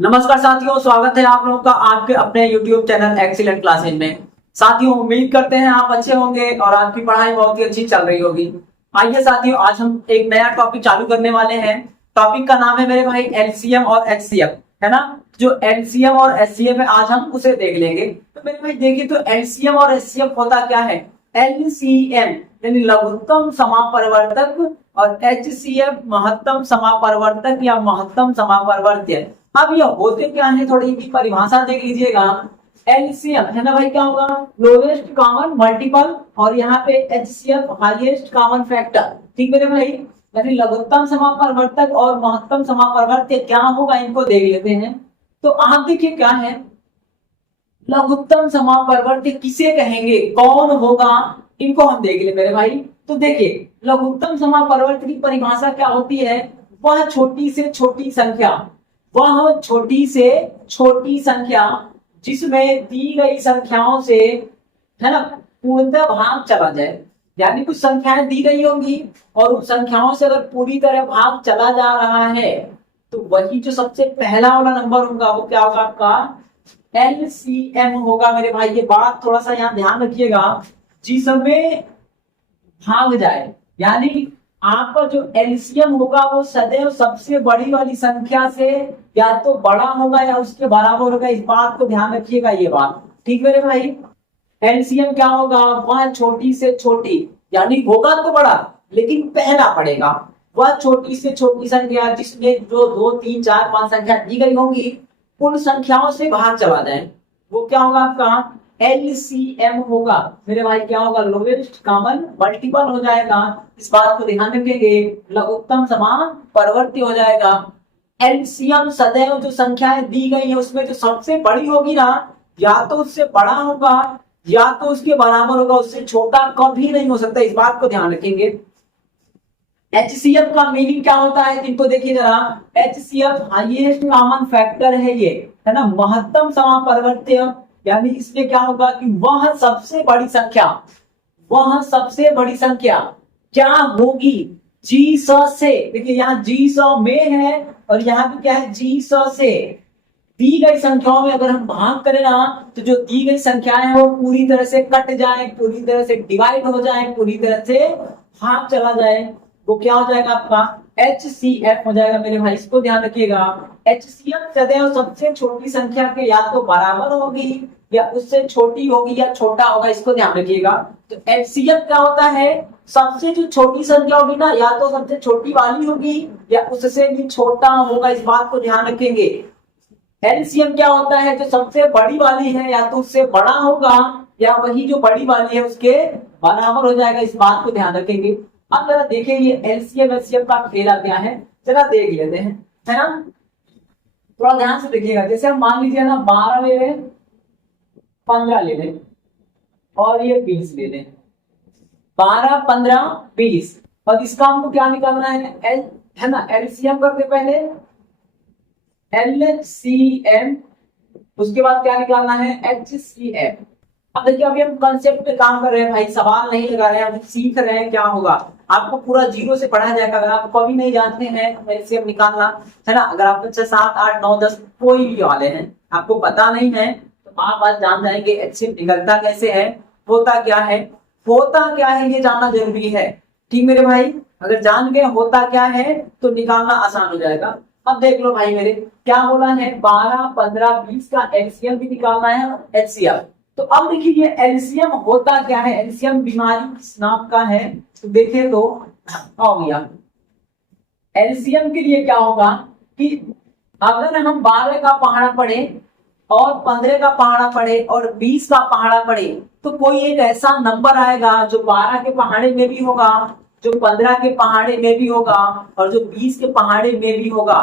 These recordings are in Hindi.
नमस्कार साथियों, स्वागत है आप लोगों का आपके अपने YouTube चैनल एक्सीलेंट क्लासेज में। साथियों, उम्मीद करते हैं आप अच्छे होंगे और आपकी पढ़ाई बहुत ही अच्छी चल रही होगी। आइए साथियों, आज हम एक नया टॉपिक चालू करने वाले हैं। टॉपिक का नाम है मेरे भाई एलसीएम और एचसीएफ, है ना। जो एलसीएम और एचसीएफ है आज हम उसे देख लेंगे। तो मेरे भाई देखिए, तो एलसीएम और एचसीएफ होता क्या है। एलसीएम यानी लघुत्तम समापरिवर्तक और एचसीएफ महत्तम समापरिवर्तक या महत्तम समापरिवर्त्य। अब ये होते क्या है, थोड़ी इनकी परिभाषा देख लीजिएगा। एलसीएम है ना भाई, क्या होगा, लोवेस्ट कॉमन मल्टीपल, और यहाँ पे एचसीएफ हाईएस्ट कॉमन फैक्टर। ठीक मेरे भाई, यानी लघुत्तम समापरिवर्तक और महत्तम समापरिवर्त्य क्या होगा, इनको देख लेते हैं। तो आप देखिए क्या है, लघुत्तम समापरिवर्त्य किसे कहेंगे, कौन होगा, इनको हम देख ले मेरे भाई। तो देखिए, लघुत्तम समापरिवर्त्य की परिभाषा क्या होती है, वह छोटी से छोटी संख्या, वह छोटी से छोटी संख्या जिसमें दी गई संख्याओं से, है ना, पूर्णतः भाग चला जाए। यानी कुछ संख्याएं दी गई होंगी और उन संख्याओं से अगर पूरी तरह भाग चला जा रहा है तो वही जो सबसे पहला वाला नंबर होगा वो क्या होगा, आपका एलसीएम होगा मेरे भाई। ये बात थोड़ा सा यहाँ ध्यान रखिएगा, जिसमें भाग जाए, यानी आपका जो एलसीएम होगा वो सदैव सबसे बड़ी वाली संख्या से या तो बड़ा होगा या उसके बराबर होगा। इस बात को ध्यान रखिएगा, ये बात ठीक मेरे भाई। एलसीएम क्या होगा, वह छोटी से छोटी, यानी होगा तो बड़ा लेकिन पहला पड़ेगा। वह छोटी से छोटी संख्या जिसमें जो 2 3 4 5 संख्या दी गई होंगी उन संख्याओं से भाग चला जाए, वो क्या होगा, आपका एलसीएम होगा मेरे भाई। क्या होगा, लोवेस्ट कॉमन मल्टीपल हो जाएगा। इस बात को ध्यान रखेंगे, लघुत्तम समापरिवर्त्य हो जाएगा। एलसीएम सदैव जो संख्याएं दी गई है उसमें जो सबसे बड़ी होगी ना, या तो उससे बड़ा होगा या तो उसके बराबर होगा, उससे छोटा कभी नहीं हो सकता। इस बात को ध्यान रखेंगे। एचसीएफ का मीनिंग क्या होता है, इनको देखिए जरा। एचसीएफ हाईएस्ट कॉमन फैक्टर है, ये है ना, महत्तम समापरिवर्त्य। यानी इसमें क्या होगा कि वह सबसे बड़ी संख्या, वह सबसे बड़ी संख्या क्या होगी, जी 100 से। देखिए यहाँ जी 100 में है और यहाँ पे क्या है, जी 100 से दी गई संख्याओं में अगर हम भाग करें ना, तो जो दी गई संख्याएं हैं वो पूरी तरह से कट जाए, पूरी तरह से डिवाइड हो जाए, पूरी तरह से भाग चला जाए, वो क्या हो जाएगा, आपका एचसीएफ हो जाएगा मेरे भाई। इसको ध्यान रखिएगा। एचसीएफ सदैव सबसे छोटी संख्या के या तो बराबर होगी या उससे छोटी होगी या छोटा होगा, इसको ध्यान रखिएगा। तो एचसीएफ क्या होता है, सबसे जो छोटी संख्या होगी ना, या तो सबसे छोटी वाली होगी या उससे भी छोटा होगा, इस बात को ध्यान रखेंगे। एलसीएम क्या होता है, जो सबसे बड़ी वाली है या तो उससे बड़ा होगा या वही जो बड़ी वाली है उसके बराबर हो जाएगा, इस बात को ध्यान रखेंगे। अब जरा देखें ये एलसीएम एचसीएफ का खेला क्या है, जरा देख लेते हैं, है ना। थोड़ा ध्यान से देखिएगा। जैसे हम मान लीजिए ना 12 ले लें, 15 ले लें और ये 20 ले लें। 12 15 20, और इसका हमको क्या निकालना है, एल, है ना। एलसीएम करते पहले एलसीएम, उसके बाद क्या निकालना है, एचसीएफ। अब देखिए, अभी हम कंसेप्ट पे काम कर रहे हैं भाई, सवाल नहीं लगा रहे हैं, हम सीख रहे हैं क्या होगा। आपको पूरा जीरो से पढ़ाया जाएगा। अगर आप कभी नहीं जानते हैं एलसीएम निकालना, है ना, अगर आप 6 7 8 9 10 कोई भी वाले हैं, आपको पता नहीं है तो आप आज जान जाएंगे एलसीएम निकलता कैसे है, होता क्या है। होता क्या है ये जानना जरूरी है, ठीक मेरे भाई। अगर जान गए होता क्या है तो निकालना आसान हो जाएगा। अब देख लो भाई मेरे, क्या बोला है, 12 15 20 का एलसीएम भी निकालना है, एचसीएफ। तो अब देखिए ये एलसीएम होता क्या है, एलसीएम बीमारी किस नाम का है, तो देखें तो हो गया। एलसीएम के लिए क्या होगा कि अगर हम 12 का पहाड़ा पढ़े और 15 का पहाड़ा पढ़े और 20 का पहाड़ा पढ़े, तो कोई एक ऐसा नंबर आएगा जो 12 के पहाड़े में भी होगा, जो 15 के पहाड़े में भी होगा और जो 20 के पहाड़े में भी होगा।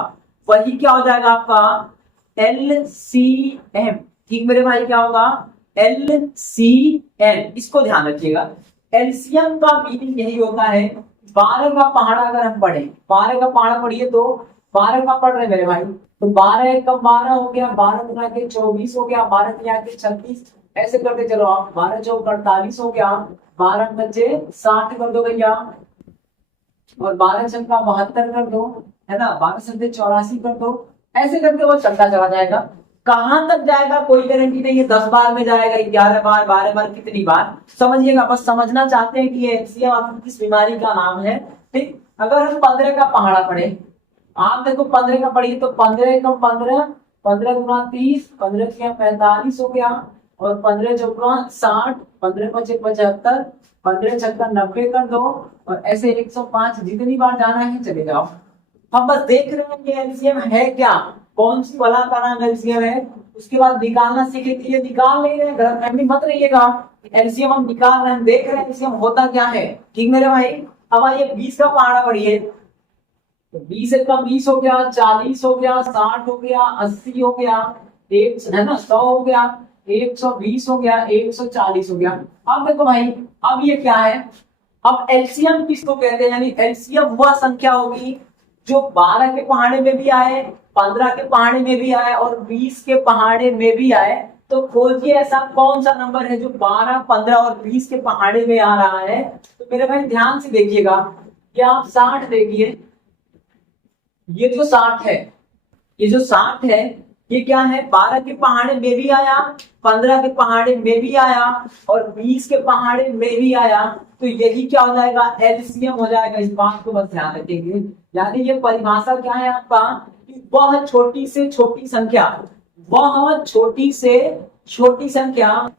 वही क्या हो जाएगा, आपका एलसीएम। ठीक मेरे भाई, क्या होगा, एलसीएम। इसको ध्यान रखिएगा। एलसीएम का मीनिंग यही होता है, 12 का पहाड़ा अगर हम पढ़े, 12 का पहाड़ा पढ़िए तो 12 का पढ़ रहे मेरे भाई, तो 12 एक कम 12 हो गया, 12 गुना के 24 हो गया, 12 गुना के 36, ऐसे करते चलो आप, 12 चौक 48 हो गया, 12 बच्चे 60 कर दो भैया, और 12 चौका 72 कर दो, है ना, 12 से 84 कर दो, ऐसे करके वो चलता चला जाएगा। कहां तक जाएगा कोई गारंटी नहीं है, 10 बार में जाएगा, 11 बार, 12 बार, कितनी बार समझिएगा। बस समझना चाहते हैं कि एलसीएम आपकी किस बीमारी का नाम है। ठीक, अगर हम 15 का पहाड़ा पढ़े, आप देखो 15 का पढ़िए तो 15 का 15, 15 गुना 30, 15 किया 45 हो गया, और 15 चौका 60, 15 पचे 75, 15 छक्का 90 कर दो, और ऐसे 105 जितनी बार जाना है चले जाओ। हम बस देख रहे हैं कि एलसीएम है क्या, कौन सी बला का नाम एलसीएम है, उसके बाद निकालना सीखे। ये निकाल नहीं रहे, गलतफहमी मत रहिएगा। एलसीएम हम निकाल रहे हैं, देख रहे हैं एलसीएम होता क्या है। ठीक मेरे भाई, अब आइए 20 का पहाड़ा पढ़िए, तो 20 का 20 हो गया, 40 हो गया, 60 हो गया, 80 हो गया, एक है ना 100 हो गया, 120 हो गया, 140 हो गया। अब देखो भाई, अब ये क्या है, अब एलसीएम किसको कहते हैं, यानी एलसीएम वह संख्या होगी जो 12 के पहाड़े में भी आए, 15 के पहाड़े में भी आए और 20 के पहाड़े में भी आए। तो खोजिए ऐसा कौन सा नंबर है जो 12, 15 और 20 के पहाड़े में आ रहा है। तो मेरे भाई ध्यान से देखिएगा, क्या आप 60 देखिए, ये जो 60 है, ये जो 60 है, ये क्या है, 12 के पहाड़े में भी आया, 15 के पहाड़े में भी आया और 20 के पहाड़े में भी आया। तो यही क्या हो जाएगा, एलसीएम हो जाएगा। इस बात को बस ध्यान रखेंगे। यानी ये परिभाषा क्या है आपका, कि वह छोटी से छोटी संख्या, वह छोटी से छोटी संख्या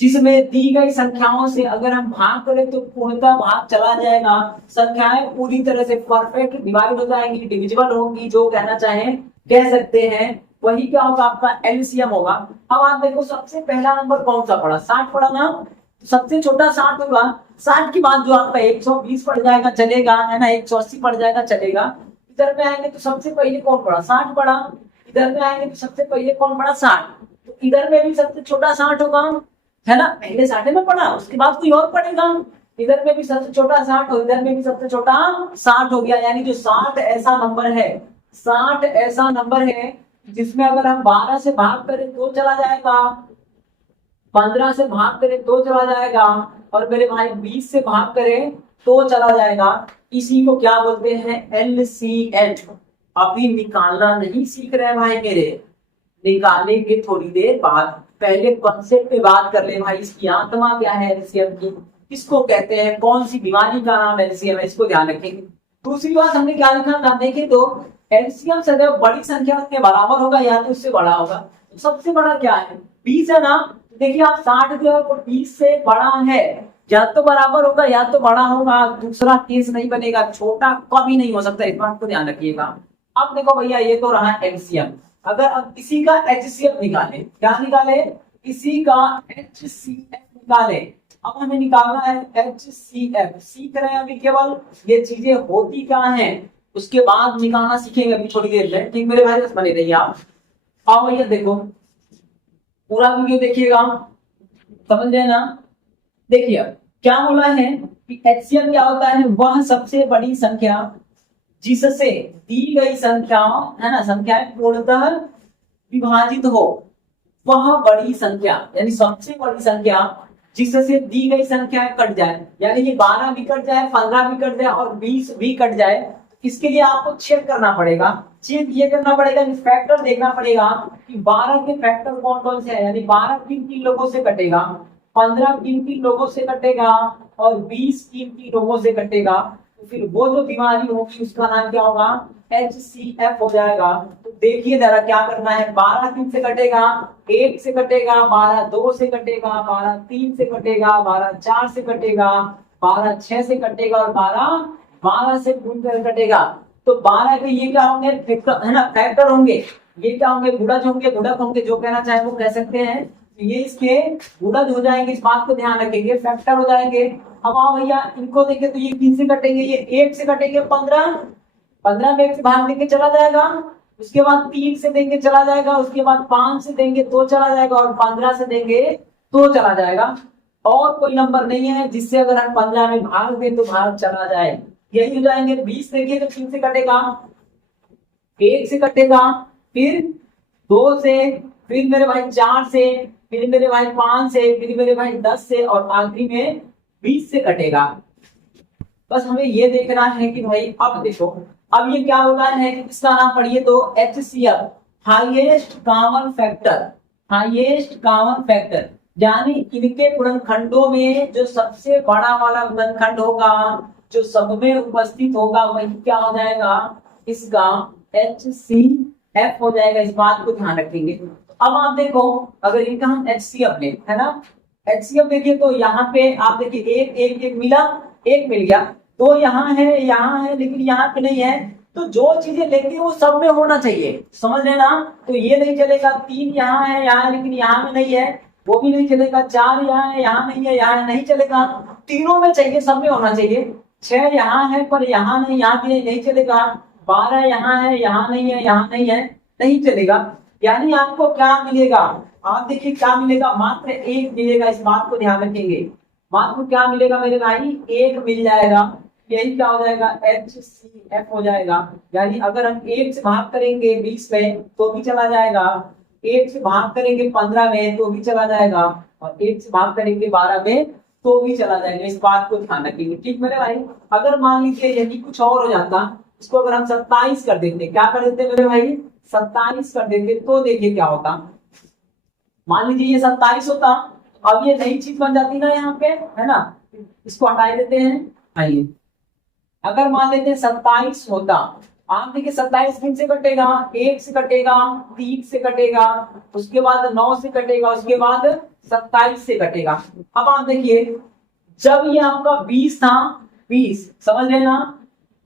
जिसमें दी गई संख्याओं से अगर हम भाग करें तो पूर्णतः भाग चला जाएगा, संख्याएं पूरी तरह से परफेक्ट डिवाइड हो जाएंगी, डिविजिबल होंगी, जो कहना चाहें कह सकते हैं, वही क्या होगा आपका एलसीएम होगा। अब आप देखो सबसे पहला नंबर कौन सा पड़ा, 60 पड़ा ना, सबसे छोटा 60 होगा। 60 के बाद जो आपका 120 पड़ जाएगा चलेगा, है ना, 180 पड़ जाएगा चलेगा। इधर में आएंगे तो सबसे पहले कौन पड़ा, 60 पड़ा। इधर में आएंगे तो सबसे पहले कौन पड़ा, 60। तो इधर में भी सबसे छोटा 60 होगा, है ना, पहले 60 में पड़ा, उसके बाद कोई और पड़ेगा। इधर में भी सबसे छोटा 60 और इधर में भी सबसे छोटा 60 हो गया। यानी जो 60 ऐसा नंबर है, 60 ऐसा नंबर है जिसमें अगर हम 12 से भाग करें तो चला जाएगा, 15 से भाग करें तो चला जाएगा, और मेरे भाई 20 से भाग करें तो चला जाएगा। इसी को क्या बोलते हैं, एलसीएम। अभी निकालना नहीं सीख रहे हैं भाई मेरे, निकालेंगे थोड़ी देर बाद। पहले कॉन्सेप्ट पे बात कर ले भाई, इसकी आत्मा क्या है एलसीएम की, किसको कहते हैं, कौन सी बीमारी का नाम एलसीएम है, इसको ध्यान रखेंगे। दूसरी बात हमने क्या लिखा था, देखें तो एलसीएम सदैव बड़ी संख्या के बराबर होगा या तो उससे बड़ा होगा। तो सबसे बड़ा क्या है, 20 है ना, देखिए आप 60 जो है वो 20 से बड़ा है, या तो बराबर होगा या तो बड़ा होगा, दूसरा केस नहीं बनेगा, छोटा कभी नहीं हो सकता, इस बात को ध्यान रखिएगा। अब देखो भैया, ये तो रहा एलसीएम। अगर अब किसी का एचसीएफ निकाले, क्या निकाले, किसी का एचसीएफ निकाले। अब हमें निकालना है एचसीएफ, सीख रहे हैं अभी केवल ये चीजें होती क्या हैं, उसके बाद निकालना सीखेंगे अभी थोड़ी देर में। ठीक मेरे भाई, बस बने रहिए आप। अब भैया देखो, पूरा वीडियो देखिएगा, समझ रहे ना। देखिए क्या बोला है कि एचसीएफ क्या होता है, वह सबसे बड़ी संख्या जिससे दी गई संख्याओं, है ना, संख्याएं पूर्णतः विभाजित हो, वह बड़ी संख्या, यानी सबसे बड़ी संख्या जिससे दी गई संख्याएं कट जाए। यानी कि 12 भी कट जाए, 15 भी कट जाए और 20 भी कट जाए। इसके लिए आपको चेक करना पड़ेगा, चेक ये करना पड़ेगा, फैक्टर देखना पड़ेगा कि 12 के फैक्टर कौन कौन से हैं। यानी 12 किन लोगों से कटेगा, 15 किन लोगों से कटेगा और 20 किन लोगों से कटेगा। तो फिर वो जो बीमारी होगी उसका नाम क्या होगा, एचसीएफ हो जाएगा। तो देखिए जरा क्या करना है, 12 किन से कटेगा, 1 से कटेगा, 12 2 से कटेगा, 12 3 से कटेगा, 12 4 से कटेगा, 12 6 से कटेगा और 12 से कटेगा। तो 12 के ये क्या होंगे, फैक्टर, है ना, फैक्टर होंगे। ये क्या होंगे, गुणज होंगे, गुणक होंगे, जो कहना चाहे वो कह सकते हैं। ये इसके गुणज हो जाएंगे, इस बात को ध्यान रखेंगे, फैक्टर हो जाएंगे। अब आओ भैया इनको देखें तो ये 3 से कटेंगे, ये 1 से कटेंगे, 15 में 1 से भाग देंगे चला जाएगा, उसके बाद 3 से देंगे चला जाएगा, उसके बाद 5 से देंगे तो चला जाएगा और 15 से देंगे तो चला जाएगा। और कोई नंबर नहीं है जिससे अगर हम 15 में भाग दें तो भाग चला जाए, यही हो जाएंगे। 20 देखिए तो 3 से कटेगा, 1 से कटेगा, फिर 2 से, फिर मेरे भाई 4 से, फिर मेरे भाई 5 से, फिर मेरे भाई 10 से और आखिरी में 20 से कटेगा। बस हमें ये देखना है कि भाई अब देखो अब ये क्या होगा है, इसका नाम पढ़िए तो HCF, highest common factor, highest common factor, यानी इनके गुणनखंडों में जो सबसे बड़ा वाला गुणनखंड होगा, जो सब में उपस्थित होगा, वही क्या हो जाएगा, इसका HCF हो जाएगा। इस बात को ध्यान रखेंगे। अब आप देखो, अगर इनका हम HCF ले, है ना, HCF देखिए तो यहाँ पे आप देखिए एक एक एक मिला, एक मिल गया, तो यहाँ है लेकिन यहाँ पे नहीं है। तो जो चीजें लेके वो सब में होना चाहिए, समझ लेना। तो ये नहीं चलेगा, 3 यहाँ है लेकिन यहाँ में नहीं है, वो भी नहीं चलेगा। 4 यहाँ है, यहाँ नहीं है, यहाँ नहीं चलेगा। तीनों में चाहिए, सब में होना चाहिए। 6 यहाँ है पर यहाँ नहीं, यहाँ भी नहीं चलेगा। 12 यहाँ है, यहाँ नहीं है, यहाँ नहीं है, नहीं चलेगा। यानी आपको क्या मिलेगा, आप देखिए क्या मिलेगा, मात्र 1 मिलेगा। इस बात को ध्यान रखेंगे, मात्र क्या मिलेगा मेरे भाई, 1 मिल जाएगा। यही क्या हो जाएगा, HCF हो जाएगा। यानी अगर हम 1 से भाग करेंगे 20 में तो भी चला जाएगा, 1 से भाग करेंगे 15 में तो भी चला जाएगा, और 1 से भाग करेंगे 12 में तो भी चला जाएगा। इस बात को ध्यान रखेंगे, ठीक मेरे भाई। अगर मान लीजिए यदि कुछ और हो जाता, इसको अगर हम 27 कर देते, क्या कर देते मेरे भाई, 27 कर देते, तो देखिए क्या होता। मान लीजिए ये 27 होता, अब ये नई चीज बन जाती ना यहाँ पे, है ना। इसको हटा देते हैं, आइए। अगर मान लेते हैं 27 होता, आप देखिए 27 किन से कटेगा, 1 से कटेगा, 3 से कटेगा, उसके बाद 9 से कटेगा, उसके बाद 27 से कटेगा। अब आप देखिए, जब ये आपका 20 था, 20 समझ लेना,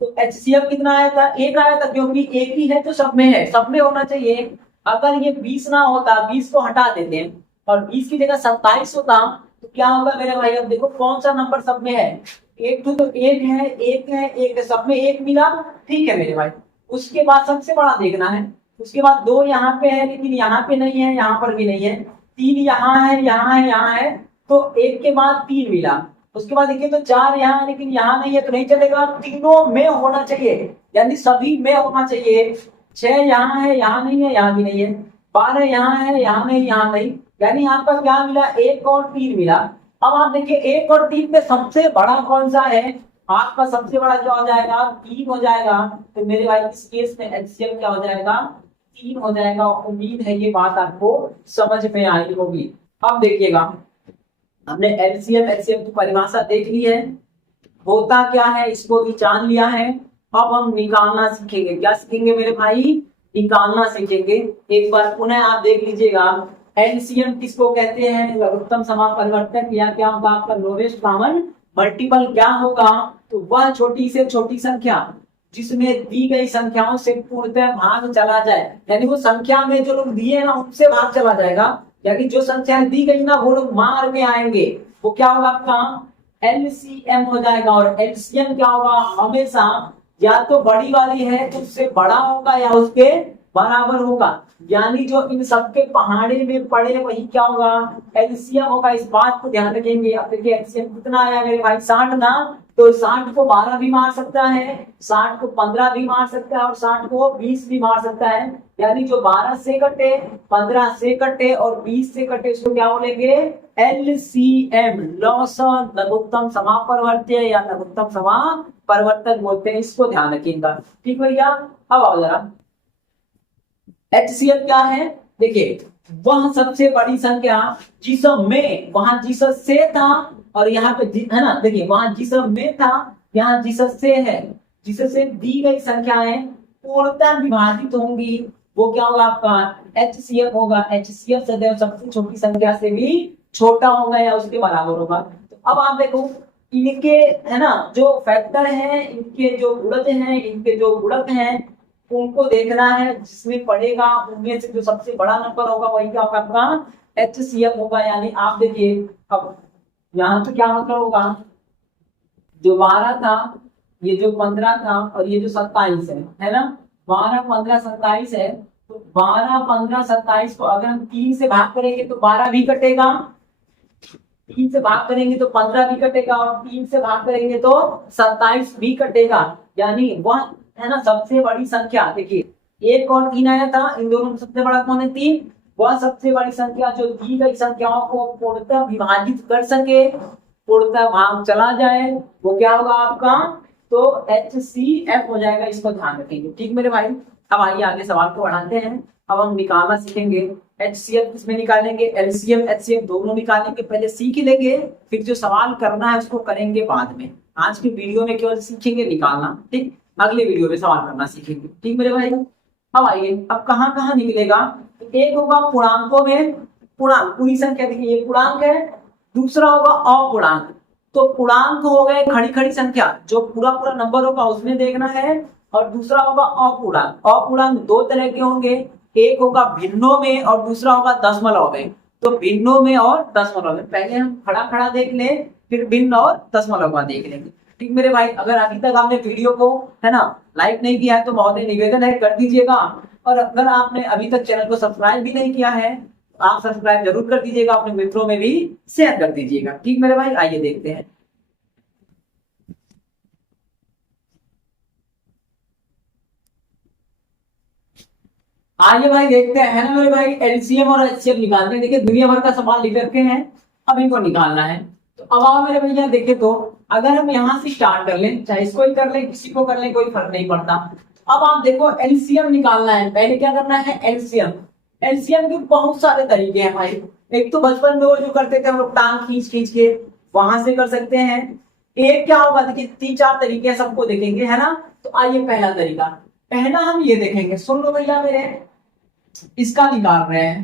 तो HCF कितना आया था, 1 आया था, क्योंकि एक ही है तो सब में है, सब में होना चाहिए। अगर ये 20 ना होता, 20 को हटा देते हैं और 20 की जगह 27 होता, तो क्या होगा मेरे भाई। अब देखो कौन सा नंबर सब में है, एक तो एक है, एक है, एक है, सब में 1 मिला, ठीक है मेरे भाई। उसके बाद सबसे बड़ा देखना है, उसके बाद 2 यहाँ पे है लेकिन यहाँ पे नहीं है, यहाँ पर भी नहीं है। 3 यहाँ है, यहाँ है, यहाँ है, तो 1 के बाद 3 मिला। उसके बाद देखिए तो 4 यहाँ है लेकिन यहाँ नहीं है, तो नहीं चलेगा। तीनों में होना चाहिए, यानी सभी में होना चाहिए। 6 यहाँ है, यहाँ नहीं है, यहाँ भी नहीं है। 12 यहाँ है, यहाँ नहीं, यहाँ नहीं, यानी आपका क्या मिला, 1 और 3 मिला। अब आप देखिए 1 और 3 में सबसे बड़ा कौन सा है, आपका सबसे बड़ा क्या हो जाएगा, 3 हो जाएगा। तो मेरे भाई इस केस में HCF क्या हो जाएगा, 3 हो जाएगा। उम्मीद है ये बात आपको समझ में आई होगी। अब देखिएगा, हमने LCM HCF की परिभाषा देख ली है, होता क्या है इसको भी जान लिया है। अब हम निकालना सीखेंगे। क्या सीखेंगे मेरे भाई, निकालना सीखेंगे। एक बार पुनः आप देख लीजिएगा, LCM किसको कहते हैं, लघुत्तम समापरिवर्तक, या क्या होगा आपका लोवेस्ट कॉमन मल्टीपल। क्या होगा, तो वह छोटी से छोटी संख्या जिसमें दी गई संख्याओं से पूर्णतः भाग चला जाए, यानी वो संख्या में जो लोग दिए ना उनसे भाग चला जाएगा, यानी जो संख्या दी गई ना वो लोग मार के आएंगे, वो क्या होगा आपका LCM हो जाएगा। और LCM क्या होगा, हमेशा या तो बड़ी वाली है तो उससे बड़ा होगा या उसके बराबर होगा, यानी जो इन सबके पहाड़े में पड़े वही क्या होगा, LCM होगा। इस बात को ध्यान रखेंगे। अब देखिए LCM कितना आया मेरे भाई, 60 ना, तो 60 को 12 भी मार सकता है, 60 को 15 भी मार सकता है, और 60 को 20 भी मार सकता है। यानी जो 12 से कटे, 15 से कटे और 20 से कटे, उसको क्या बोलेंगे, LCM, लघुत्तम समापरिवर्त्य या लघुत्तम समापरिवर्तक बोलते हैं। इसको ध्यान रखिएगा, ठीक भैया। अब आओ जरा, HCF क्या है, देखिए वह सबसे बड़ी संख्या जिसमें, वहां जिसस से था और यहाँ पे है ना, देखिए वहां जिसम में था, यहाँ जिसस से है, जिसस से दी गई संख्याएं पूर्णतः विभाजित होंगी, वो क्या होगा आपका HCF होगा। HCF सदैव सबसे छोटी संख्या से भी छोटा होगा या उसके बराबर होगा। तो अब आप देखो इनके, है ना, जो फैक्टर हैं, इनके जो गुणज हैं, इनके जो गुणक हैं, उनको देखना है। जिसमें पड़ेगा उनमें से जो सबसे बड़ा नंबर होगा वही क्या होगा आपका HCF होगा। यानी आप देखिए, अब यहाँ तो क्या मतलब होगा, जो 12 था, ये जो 15 था और ये जो 27 है ना, 12 15 27 है। तो 12 15 27 को अगर हम 3 से भाग करेंगे तो 12 भी कटेगा, 3 से भाग करेंगे तो 15 भी कटेगा, और 3 से भाग करेंगे तो 27 भी कटेगा। यानी वह है ना सबसे बड़ी संख्या। देखिए 1 और 3 आया था, इन दोनों में सबसे बड़ा कौन है, 3। वह सबसे बड़ी संख्या जो दी गई संख्याओं को पूर्णतः विभाजित कर सके, पूर्णतः भाग चला जाए, वो क्या होगा आपका तो HCF हो जाएगा, इसको ध्यान रखेंगे। ठीक मेरे भाई, अब आइए आगे सवाल को बढ़ाते हैं। अब हम निकालना सीखेंगे। HCF किसमें निकालेंगे, LCM HCF दोनों निकालेंगे। पहले सीख लेंगे, फिर जो सवाल करना है उसको करेंगे बाद में। आज की वीडियो में केवल सीखेंगे निकालना, ठीक, अगले वीडियो में सवाल करना सीखेंगे। ठीक मेरे भाई, अब आइए, अब कहाँ कहाँ निकलेगा। एक होगा पूर्णांकों में, पूर्णांक पूरी संख्या, देखिए ये पूर्णांक है। दूसरा होगा अपूर्णांक। तो पूर्णांक हो गए खड़ी खड़ी संख्या, जो पूरा पूरा नंबर होगा उसमें देखना है। और दूसरा होगा अपूर्णांक। अपूर्णांक दो तरह के होंगे, एक होगा भिन्नों में और दूसरा होगा दशमलव में। तो भिन्नों में और दशमलव में पहले हम खड़ा खड़ा देख लें, फिर भिन्न और दशमलव का देख लेंगे। ठीक मेरे भाई, अगर अभी तक आपने वीडियो को है ना लाइक नहीं किया है तो बहुत ही निवेदन है कर दीजिएगा। और अगर आपने अभी तक चैनल को सब्सक्राइब भी नहीं किया है, आप सब्सक्राइब जरूर कर दीजिएगा, अपने मित्रों में भी शेयर कर दीजिएगा। ठीक मेरे भाई, आइए देखते हैं। आइए भाई देखते हैं ना मेरे भाई, एलसीएम और एचसीएफ निकालते हैं। देखिए दुनिया भर का सवाल लिख रखे हैं, अब इनको निकालना है। तो अब आओ मेरे भैया देखे, तो अगर हम यहाँ से स्टार्ट कर लें, चाहे इसको ही कर लें किसी को कर लें, कोई फर्क नहीं पड़ता। अब आप देखो एलसीएम निकालना है, पहले क्या करना है एलसीएम। एलसीएम के बहुत सारे तरीके हैं भाई। एक तो बचपन में वो जो करते थे हम लोग टांग खींच खींच के, वहां से कर सकते हैं। एक क्या होगा, देखिए तीन चार तरीके हैं, सबको देखेंगे है ना। तो आइए पहला तरीका, पहला हम ये देखेंगे, सुन लो भैया मेरे, इसका निकाल रहे हैं।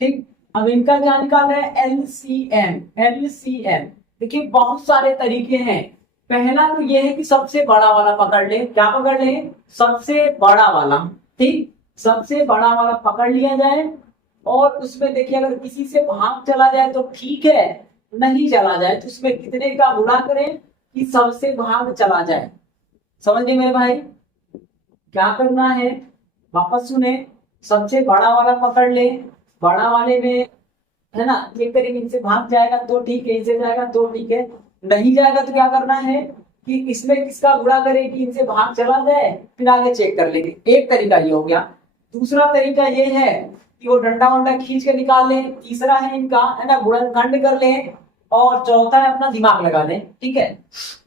ठीक, अब इनका क्या निकाल रहे हैं, एलसीएम। एलसीएम देखिए बहुत सारे तरीके हैं। पहला तो ये है कि सबसे बड़ा वाला पकड़ ले। क्या पकड़ ले, सबसे बड़ा वाला। ठीक, सबसे बड़ा वाला पकड़ लिया जाए और उसमें देखिए अगर किसी से भाग चला जाए तो ठीक है, नहीं चला जाए तो उसमें कितने का गुणा करें कि सबसे भाग चला जाए। समझ गए मेरे भाई, क्या करना है, वापस सुने। सबसे बड़ा वाला पकड़ ले, बड़ा वाले में है ना चेक करेंगे, इनसे भाग जाएगा तो ठीक है, इनसे जाएगा तो ठीक है, नहीं जाएगा तो क्या करना है कि इसमें किसका गुणा करें कि इनसे भाग चला जाए, फिर आगे चेक कर लेंगे। एक तरीका ये हो गया। दूसरा तरीका ये है कि वो डंडा वंडा खींच के निकाल लें। तीसरा है इनका है ना गुणनखंड कर लें। और चौथा है अपना दिमाग लगा लें। ठीक है,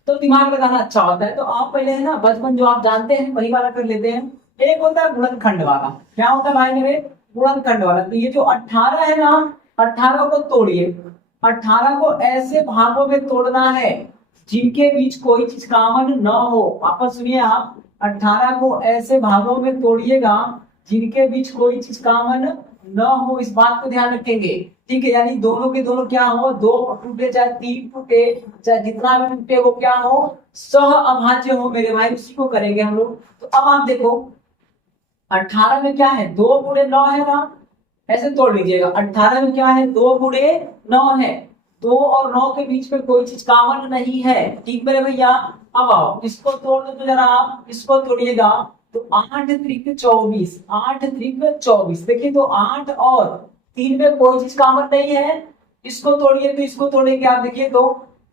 तो दिमाग लगाना अच्छा होता है। तो आप पहले है ना बचपन जो आप जानते हैं वही वाला कर लेते हैं। एक होता है गुणनखंड वाला। क्या होता है भाई मेरे, गुणनखंड वाला। तो ये जो 18 है ना, 18 को तोड़िए। 18 को ऐसे भागों में तोड़ना है जिनके बीच कोई चीज कॉमन न हो। वापस सुनिए आप, 18 को ऐसे भागों में तोड़िएगा जिनके बीच कोई चीज कॉमन न हो, इस बात को ध्यान रखेंगे। ठीक है, यानी दोनों के दोनों क्या हो, दो टूटे चाहे तीन टूटे चाहे जितना भी टूटे वो क्या हो, सह अभाज्य हो मेरे भाई, उसी को करेंगे हम लोग। तो अब आप देखो 18 में क्या है, 2 गुणे 9 है ना, ऐसे तोड़ लीजिएगा। 18 में क्या है, 2 गुणे 9 है। 2 और 9 के बीच में कोई चीज कॉमन नहीं है। ठीक मेरे भैया, अब आओ इसको तोड़ दो तो जरा आप इसको तोड़िएगा। तो 8 त्रिक 24, 8 त्रिक 24। देखिए तो 8 और 3 में कोई चीज कॉमन नहीं है। इसको तोड़िए तो इसको तोड़ेंगे आप, देखिए तो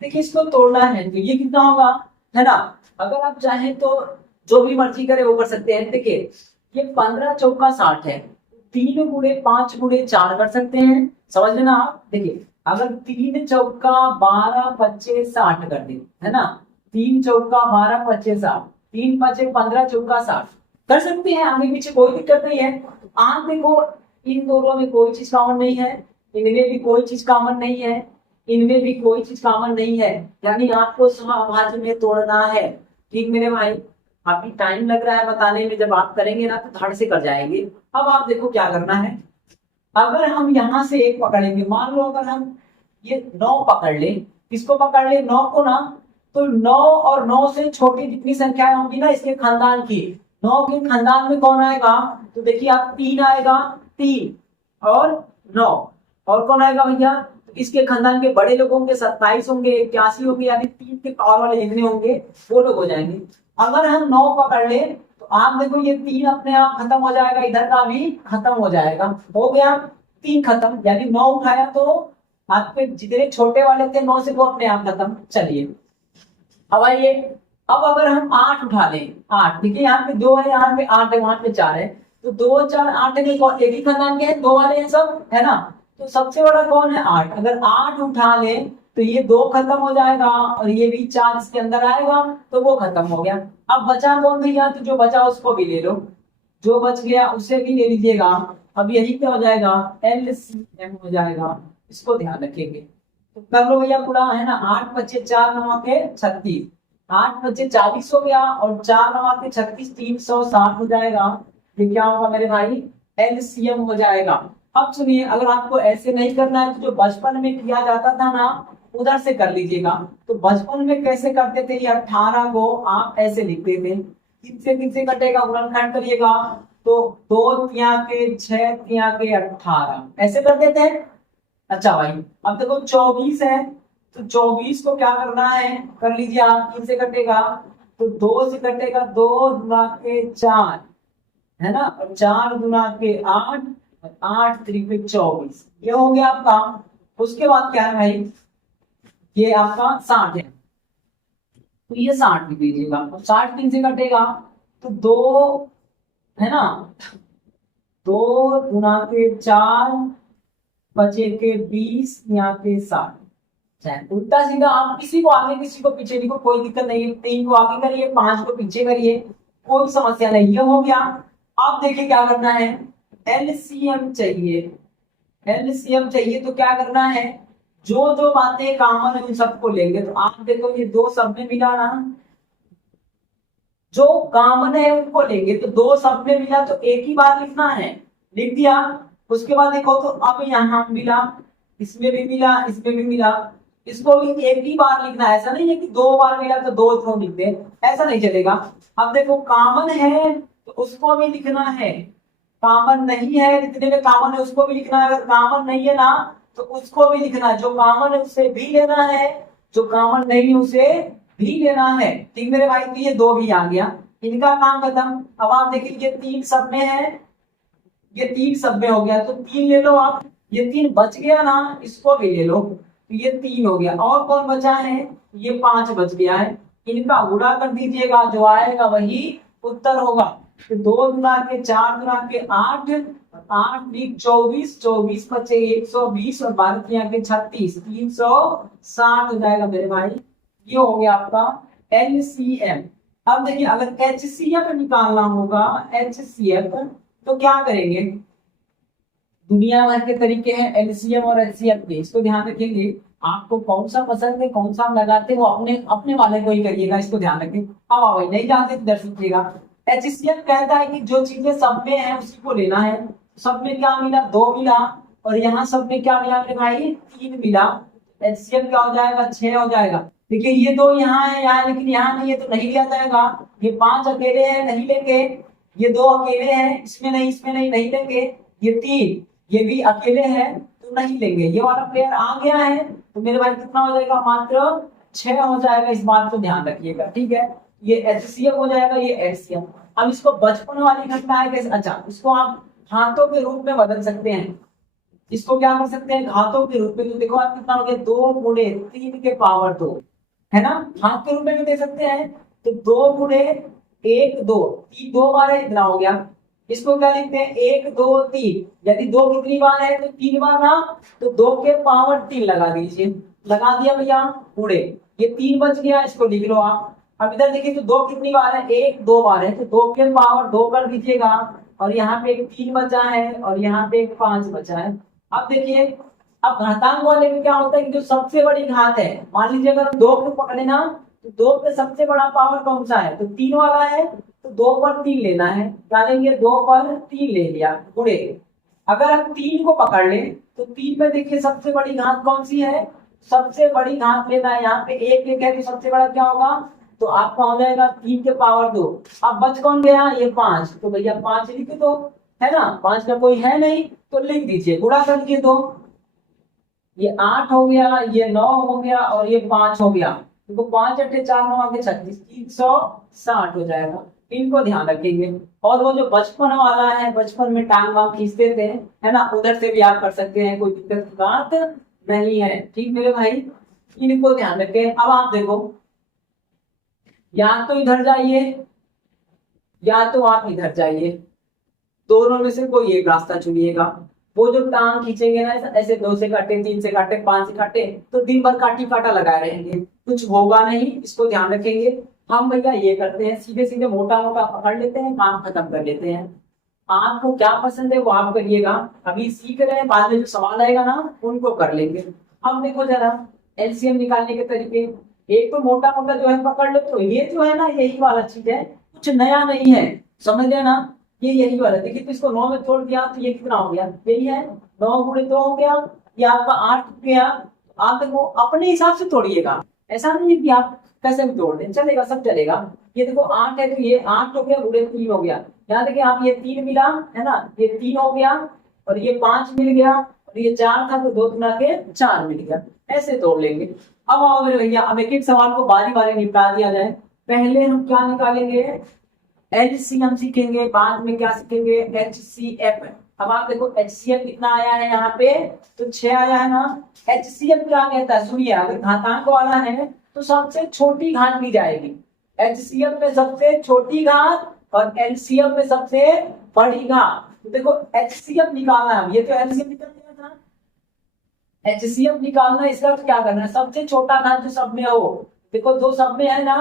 देखिए इसको तोड़ना है तो ये कितना होगा, है ना। अगर आप चाहें तो जो भी मर्जी करे वो कर सकते हैं। देखिए ये 15 चौका 60 है, 3 गुणे 5 गुणे 4 कर सकते हैं। समझ लेना आप, देखिए अगर 3 चौका 12 25 60 कर दे, है ना, 3 चौका 12 25 60, 3 5 15 चौका 60 कर सकते हैं, आगे पीछे कोई दिक्कत नहीं है। आप देखो इन दोनों में कोई चीज कॉमन नहीं है, इनमें भी कोई चीज कॉमन नहीं है, इनमें भी कोई चीज कॉमन नहीं है, यानी आपको समअभाज्य में तोड़ना है। ठीक मेरे भाई, अभी टाइम लग रहा है बताने में, जब आप करेंगे ना तो धड़ से कर जाएंगे। अब आप देखो क्या करना है। अगर हम यहाँ से एक पकड़ेंगे, मान लो अगर हम ये 9 पकड़ ले, इसको पकड़ ले 9 को ना, तो 9 और 9 से छोटी जितनी संख्याएं होंगी ना इसके खानदान की, 9 के खानदान में कौन आएगा, तो देखिए आप 3 आएगा, 3 और 9, और कौन आएगा भैया, इसके खानदान के बड़े लोग होंगे 27 होंगे, 81 होंगे, यानी 3 के पावर वाले जितने होंगे वो लोग हो जाएंगे। अगर हम 9 पकड़ ले तो आप देखो ये 3 अपने आप खत्म हो जाएगा, इधर का भी खत्म हो जाएगा, हो गया 3 खत्म, यानी 9 उठाया तो आपके जितने छोटे वाले थे 9 से वो अपने आप खत्म। चलिए अब आइए, अब अगर हम 8 उठा लें, 8 देखिए यहाँ पे 2 है, यहाँ पे 8 है, वहां पे 4 है, तो 2 4 8 में एक ही खानदान के हैं, 2 वाले हैं सब, है ना। तो सबसे बड़ा कौन है 8। अगर 8 उठा ले तो ये 2 खत्म हो जाएगा और ये भी 4 इसके अंदर आएगा, तो वो खत्म हो गया। अब बचा कौन भैया, तो जो बचा उसको भी ले लो, जो बच गया उसे भी ले लीजिएगा। अब यही क्या हो जाएगा, LCM हो जाएगा, इसको ध्यान रखेंगे। तो कर लो भैया पूरा, है ना। 8 बचे 4 9 के 36, 8 बचे 40 हो गया, और 4 9 के 36, 360 हो जाएगा। ये क्या होगा मेरे भाई, LCM हो जाएगा। अब सुनिए, अगर आपको ऐसे नहीं करना है तो जो बचपन में किया जाता था ना, उधर से कर लीजिएगा। तो बचपन में कैसे करते थे, ये 18 को आप ऐसे लिखते थे, किनसे कटेगा, गुणनखंड करिएगा, तो 2 तिया के 6 तिया के 18 ऐसे कर देते हैं। अच्छा भाई, अब देखो 24 है, तो 24 को क्या करना है, कर लीजिए आप, 3 से कटेगा तो 2 से कटेगा, 2 गुना के 4, है ना, और 4 गुना के 8, 8 त्रिक 24, ये हो गया आपका। उसके बाद क्या है भाई, ये आपका 60 है, तो ये 60 लिख लीजिएगा, और 60 3 से कटेगा तो 2, है ना, 2 गुना के 4, बचे के 20, यहाँ के 60। उल्टा सीधा आप किसी को आगे किसी को पीछे लिखो, कोई दिक्कत नहीं है। 3 को आगे करिए, 5 को पीछे करिए, कोई समस्या नहीं, ये हो गया। आप देखिए क्या करना है, एलसीएम चाहिए। एलसीएम चाहिए तो क्या करना है, जो जो बातें कॉमन है उन सबको लेंगे। तो आप देखो ये 2 सब में मिला ना, जो कॉमन है उनको लेंगे, तो 2 सब में मिला तो एक ही बार लिखना है, लिख दिया। उसके बाद देखो, तो अब यहाँ मिला, इसमें भी मिला, इसमें भी मिला, इसको भी एक ही बार लिखना है। ऐसा नहीं है कि 2 बार मिला तो 2 क्यों लिख दे, ऐसा नहीं चलेगा। अब देखो कॉमन है तो उसको भी लिखना है, कॉमन नहीं है, जितने में कॉमन है उसको भी लिखना है, अगर कॉमन नहीं है ना तो उसको भी लिखना है, जो कॉमन है उसे भी लेना है, जो कॉमन नहीं है उसे भी लेना है। ठीक मेरे भाई, तो ये 2 भी आ गया, इनका काम खत्म। अब आप देखिए ये 3 सब में है, ये 3 सब में हो गया, तो 3 ले लो आप। ये 3 बच गया ना, इसको भी ले लो, तो ये 3 हो गया। और कौन बचा है, ये 5 बच गया है, इनका गुणा कर दीजिएगा, जो आएगा वही उत्तर होगा। तो 2 गुना के 4 गुना के 8, 8 24, 24 बचे 120, और 12 के 36, 360 हो जाएगा मेरे भाई। ये हो गया आपका LCM। अब देखिए, अगर HCF निकालना होगा, HCF तो क्या करेंगे, दुनिया भर के तरीके हैं एलसीएम और एचसीएफ के, इसको ध्यान रखेंगे। आपको कौन सा पसंद है, कौन सा आप लगाते हैं, वो अपने अपने वाले को ही करिएगा, इसको ध्यान रखें। अब भाई नहीं जानते तो दर्श लीजिएगा। एचसीएफ कहता है कि जो चीजें सब में है उसी को लेना है। सब में क्या मिला, 2 मिला, और यहाँ सब में क्या मिला मेरे भाई, 3 मिला। एचसीएफ क्या हो जाएगा, 6 हो जाएगा। देखिए ये 2 यहाँ है, यहाँ, लेकिन यहाँ नहीं है तो नहीं लिया जाएगा। ये 5 अकेले है, नहीं लेंगे। ये 2 अकेले हैं, इसमें नहीं, इसमें नहीं, नहीं लेंगे। ये 3, ये भी अकेले हैं तो नहीं लेंगे। ये वाला प्लेयर आ गया है तो मेरे भाई कितना हो जाएगा, मात्र 6 हो जाएगा। इस बात को ध्यान रखिएगा, ठीक है। ये एचसीएफ हो जाएगा, ये एचसीएफ। अब इसको बचपन वाली घटना है कैसे, अच्छा इसको आप घातों के रूप में बदल सकते हैं। इसको क्या कर सकते हैं, घातों के रूप में। तो देखो आप कितना हो गया, 2 गुणे 3 के पावर 2, है ना, घात के रूप में भी दे सकते हैं। तो 2 गुणे 1 2, 3 2 बार है, इतना हो गया। इसको क्या लिखते हैं, 1 2 3। यदि 2 कितनी बार है तो 3 बार ना, तो 2 के पावर 3 लगा दीजिए, लगा दिया भैया, पूरे। ये 3 बच गया, इसको लिख लो आप। अब इधर देखिए, तो 2 कितनी बार है, 1 2 बार है, तो 2 के पावर 2 कर दीजिएगा, और यहाँ पे एक 3 बचा है, और यहाँ पे एक 5 बचा है। अब देखिए, अब घातांक वाले में क्या होता है कि जो सबसे बड़ी घात है, मान लीजिए अगर हम 2 को पकड़े ना, तो 2 पे सबसे बड़ा पावर कौन सा है, तो 3 वाला है, तो 2 पर 3 लेना है, क्या लेंगे, 2 पर 3 ले लिया, गुणे। अगर हम 3 को पकड़ ले तो 3 में देखिए सबसे बड़ी घात कौन सी है, सबसे बड़ी घात लेना है। यहाँ पे 1 1 है तो सबसे बड़ा क्या होगा, तो आपका हो जाएगा 3 के पावर 2। अब बच कौन गया, ये 5, तो भैया 5 लिख दो, है ना, 5 का कोई है नहीं तो लिख दीजिए, गुणा कर दीजिए। तो ये 8 हो गया, ये 9 हो गया, और ये 5 हो गया। तो 5 8 4 9 आगे 36, 360 हो जाएगा। इनको ध्यान रखेंगे। और वो जो बचपन वाला है, बचपन में टांग वांग खींचते थे, है ना, उधर से भी आप कर सकते हैं, कोई दिक्कत की बात नहीं है। ठीक मेरे भाई, इनको ध्यान रखें। अब आप देखो, या तो इधर जाइए या तो आप इधर जाइए, दोनों में से कोई एक रास्ता चुनिएगा। वो जो टांग खींचेंगे ना ऐसे 2 से काटे, 3 से काटे, 5 से काटे, तो दिन भर काटी काटा लगाए रहेंगे, कुछ होगा नहीं। इसको ध्यान रखेंगे। हम भैया ये करते हैं, सीधे सीधे मोटा मोटा पकड़ लेते हैं, काम खत्म कर लेते हैं। आपको क्या पसंद है वो आप करिएगा, अभी सीख रहे हैं, बाद में जो सवाल आएगा ना उनको कर लेंगे। अब देखो जरा एलसीएम निकालने के तरीके। एक तो मोटा मोटा जो है पकड़ लो, तो ये जो है ना यही वाला चीज है, कुछ नया नहीं है, समझ गए ना। ये यही वाला, देखिए तो इसको 9 में तोड़ दिया तो ये कितना हो गया, यही है 9 गुणे 2 हो गया, ये आपका 8 हो गया। आप देखो अपने हिसाब से तोड़िएगा, ऐसा नहीं है कि आप कैसे भी तोड़ दें, चलेगा, सब चलेगा। ये देखो 8 है तो ये 8 हो गया, गुणे 3 हो गया। यहाँ देखिए आप, ये 3 मिला है ना, ये 3 हो गया, और ये 5 मिल गया, और ये 4 था तो 2 गुना के 4 मिल गया। ऐसे तोड़ लेंगे। अब आओ मेरे भैया, अब एक एक सवाल को बारी बारी निपटा दिया जाए। पहले हम क्या निकालेंगे, एचसीएम सीखेंगे, बाद में क्या सीखेंगे, एचसीएफ। अब आप देखो एचसीएफ कितना आया है यहाँ पे, तो 6 आया है ना। एचसीएफ क्या कहता है, सुनिए, अगर घातांक वाला है तो सबसे छोटी घात ली जाएगी। एचसीएफ में सबसे छोटी घात और एलसीएम में सबसे बड़ी घात। तो देखो एचसीएफ निकालना है, ये तो एलसीएम निकल गया था, एचसीएफ निकालना, इसका क्या करना है, सबसे छोटा घात जो सब में हो। देखो 2 सब में है ना,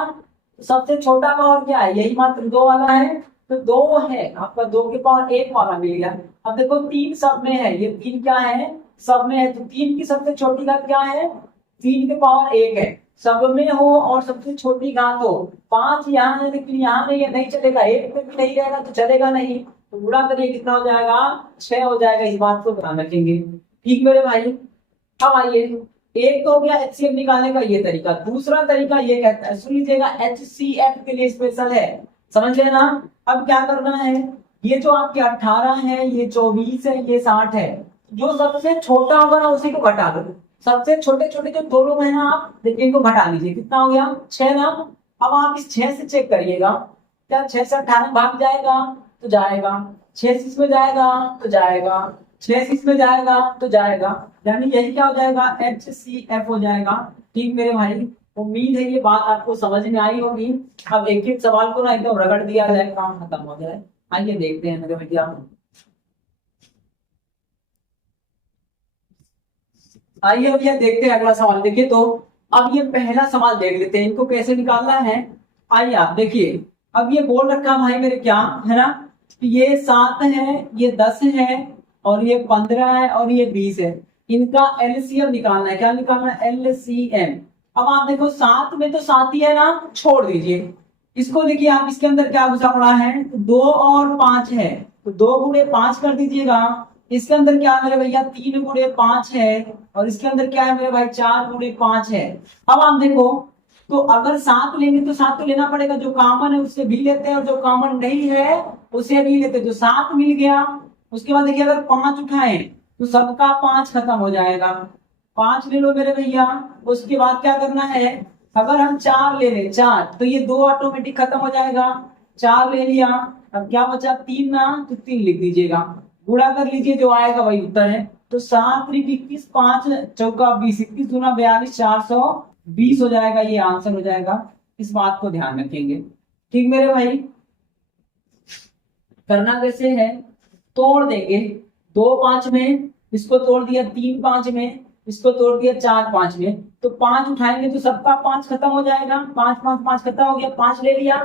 तो सबसे छोटा का और क्या है, यही मात्र 2 वाला है, तो 2 है आपका, 2 के पावर 1 वाला मिल गया। अब देखो 3 सब में है, ये 3 क्या है, सब में है, तो 3 की सबसे छोटी घात क्या है, 3 के पावर 1 है, सब में हो और सबसे छोटी घात हो। 5 यहाँ है लेकिन यहाँ नहीं है, नहीं चलेगा, 1 में भी नहीं रहेगा तो चलेगा नहीं, तो गुणा करिए कितना हो जाएगा, 6 हो जाएगा। इस बात को ध्यान रखेंगे, ठीक मेरे भाई। अब आइए, एक तो हो गया एचसीएफ निकालने का ये तरीका, दूसरा तरीका ये कहता है, सुन लीजिएगा, एचसीएफ के लिए स्पेशल है, समझ गए ना। अब क्या करना है, ये जो आपके 18 है, ये 24 है, ये 60 है, जो सबसे छोटा होगा ना उसी को घटा दो। सबसे छोटे छोटे जो 2 लोग हैं ना, आप देखिए इनको घटा लीजिए, कितना हो गया, 6 ना। अब आप इस 6 से चेक करिएगा, क्या 6 से 18 भाग जाएगा तो जाएगा, 6 से इसमें जाएगा तो जाएगा, 6 से इसमें जाएगा तो जाएगा, यानी यही क्या हो जाएगा, एचसीएफ हो जाएगा। ठीक मेरे भाई, उम्मीद है ये बात आपको समझ में आई होगी। अब एक एक सवाल को ना एकदम रगड़ दिया जाए, काम खत्म हो जाए। आइए देखते हैं मेरे भैया, आइए भैया देखते हैं अगला सवाल। देखिए तो अब ये पहला सवाल देख लेते हैं, इनको कैसे निकालना है। आइए आप देखिए, अब ये बोल रखा भाई मेरे क्या है ना, ये 7 है, ये 10 है, और ये 15 है, और ये 20 है, इनका एलसीएम निकालना है। क्या निकालना है, एलसीएम। अब आप देखो 7 में तो 7 ही है ना, छोड़ दीजिए इसको। देखिए आप, इसके अंदर क्या घुसा पड़ा है, 2 और 5 है, तो 2 गुणे 5 कर दीजिएगा। इसके अंदर क्या है मेरे भैया, 3 गुणे 5 है, और इसके अंदर क्या है मेरे भाई, 4 गुणे 5 है। अब आप देखो, तो अगर 7 लेंगे तो 7 तो लेना पड़ेगा, जो कॉमन है उससे भी लेते हैं, और जो कॉमन नहीं है उसे भी लेते हैं, जो 7 मिल गया। उसके बाद देखिए अगर 5 उठाएं तो सबका 5 खत्म हो जाएगा, 5 ले लो मेरे भैया। उसके बाद क्या करना है, अगर हम 4 ले लें, 4, तो ये 2 ऑटोमेटिक खत्म हो जाएगा, 4 ले लिया। अब क्या बचा, 3 ना, तो 3 लिख दीजिएगा, गुणा कर लीजिए, जो आएगा वही उत्तर है। तो 7 × 21, 5 चौका 20, 21 दूना 42, 420 हो जाएगा, ये आंसर हो जाएगा। इस बात को ध्यान रखेंगे, ठीक मेरे भाई। करना कैसे है, तोड़ देंगे, 2 5 में, इसको तोड़ दिया 3 5 में, इसको तोड़ दिया 4 5 में, तो 5 उठाएंगे तो सबका 5 खत्म हो जाएगा, 5 5 5 खत्म हो गया, 5 ले लिया।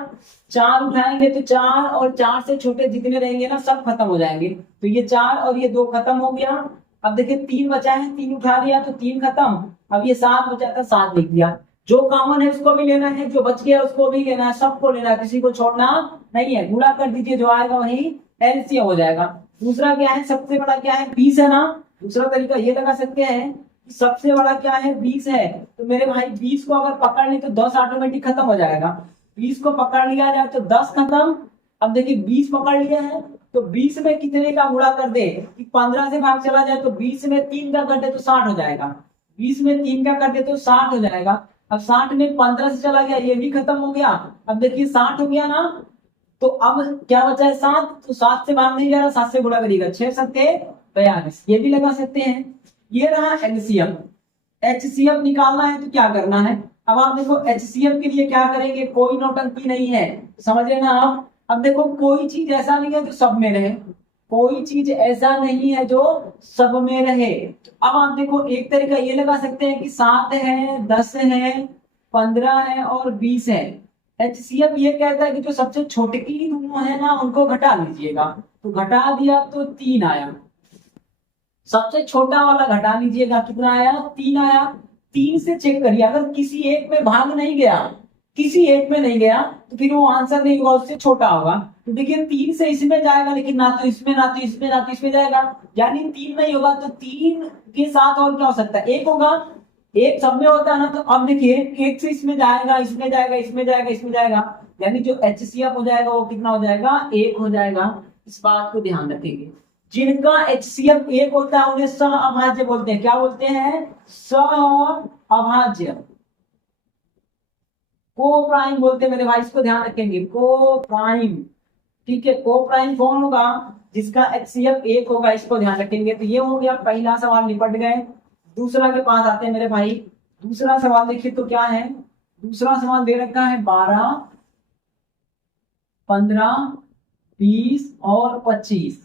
4 उठाएंगे तो 4 और 4 से छोटे जितने रहेंगे ना सब खत्म हो जाएंगे, तो ये 4 और ये 2 खत्म हो गया। अब देखिए 3 बचा है, 3 उठा लिया तो 3 खत्म। अब ये 7 बचा था, 7 लिख दिया। जो कॉमन है उसको भी लेना है, जो बच गया उसको भी लेना है, सबको लेना है, किसी को छोड़ना नहीं है। गुणा कर दीजिए, जो आएगा वही एलसीएम हो जाएगा। दूसरा क्या है, सबसे बड़ा क्या है, 20 है ना। दूसरा तरीका ये लगा सकते हैं कि सबसे बड़ा क्या है, 20 है, तो मेरे भाई 20 को अगर पकड़ ली तो 10 ऑटोमेटिक खत्म हो जाएगा। 20 को पकड़ लिया जाए तो 10 खत्म। अब देखिए 20 पकड़ लिया है तो 20 में कितने का गुणा कर दे कि 15 से भाग चला जाए, तो 20 में 3 का कर दे तो 60 हो जाएगा, 20 में 3 का कर दे तो 60 हो जाएगा। अब 60 में 15 से चला गया, ये भी खत्म हो गया। अब देखिए 60 हो गया ना, तो अब क्या बचा है, 7, तो 7 से भाग नहीं जा रहा, 7 से गुणा करिएगा, 6 7 42, ये भी लगा सकते हैं। ये रहा एलसीएम। एचसीएफ निकालना है तो क्या करना है, अब आप देखो एचसीएफ के लिए क्या करेंगे, कोई नौटंकी नहीं है, समझ रहे ना आप। अब देखो कोई चीज ऐसा नहीं है जो सब में रहे, कोई चीज ऐसा नहीं है जो सब में रहे। अब आप देखो एक तरीका ये लगा सकते हैं कि 7 है, 10 है, 15 है और 20 है। एचसीएफ ये कहता है कि जो सबसे छोटे की दोनों है ना उनको घटा लीजिएगा। तो घटा दिया तो 3 आया। सबसे छोटा वाला घटा लीजिएगा, कितना आया? 3 आया। 3 से चेक करिए, अगर किसी एक में भाग नहीं गया, किसी एक में नहीं गया, तो फिर वो आंसर नहीं होगा, उससे छोटा होगा। तो देखिए 3 से इसमें जाएगा, लेकिन ना तो इसमें, ना तो इसमें, ना तो इसमें जाएगा, यानी 3 नहीं होगा। तो 3 के साथ और क्या हो सकता है? 1 होगा। एक सब में होता है ना। तो अब देखिए 1 से इसमें जाएगा, इसमें जाएगा, इसमें जाएगा, इसमें जाएगा, यानी जो एचसीएफ हो जाएगा वो कितना हो जाएगा? 1 हो जाएगा। इस बात को ध्यान रखेंगे। जिनका एचसीएफ 1 होता है उन्हें सह अभाज्य बोलते हैं। क्या बोलते हैं? सह अभाज्य, को प्राइम बोलते हैं मेरे भाई, इसको ध्यान रखेंगे। को प्राइम, ठीक है। को प्राइम कौन होगा? जिसका एचसीएफ 1 होगा, इसको ध्यान रखेंगे। तो ये हो गया पहला सवाल, निपट गए। दूसरा के पास आते हैं मेरे भाई। दूसरा सवाल देखिए तो क्या है। दूसरा सवाल दे रखा है 12, 15, 20 और 25।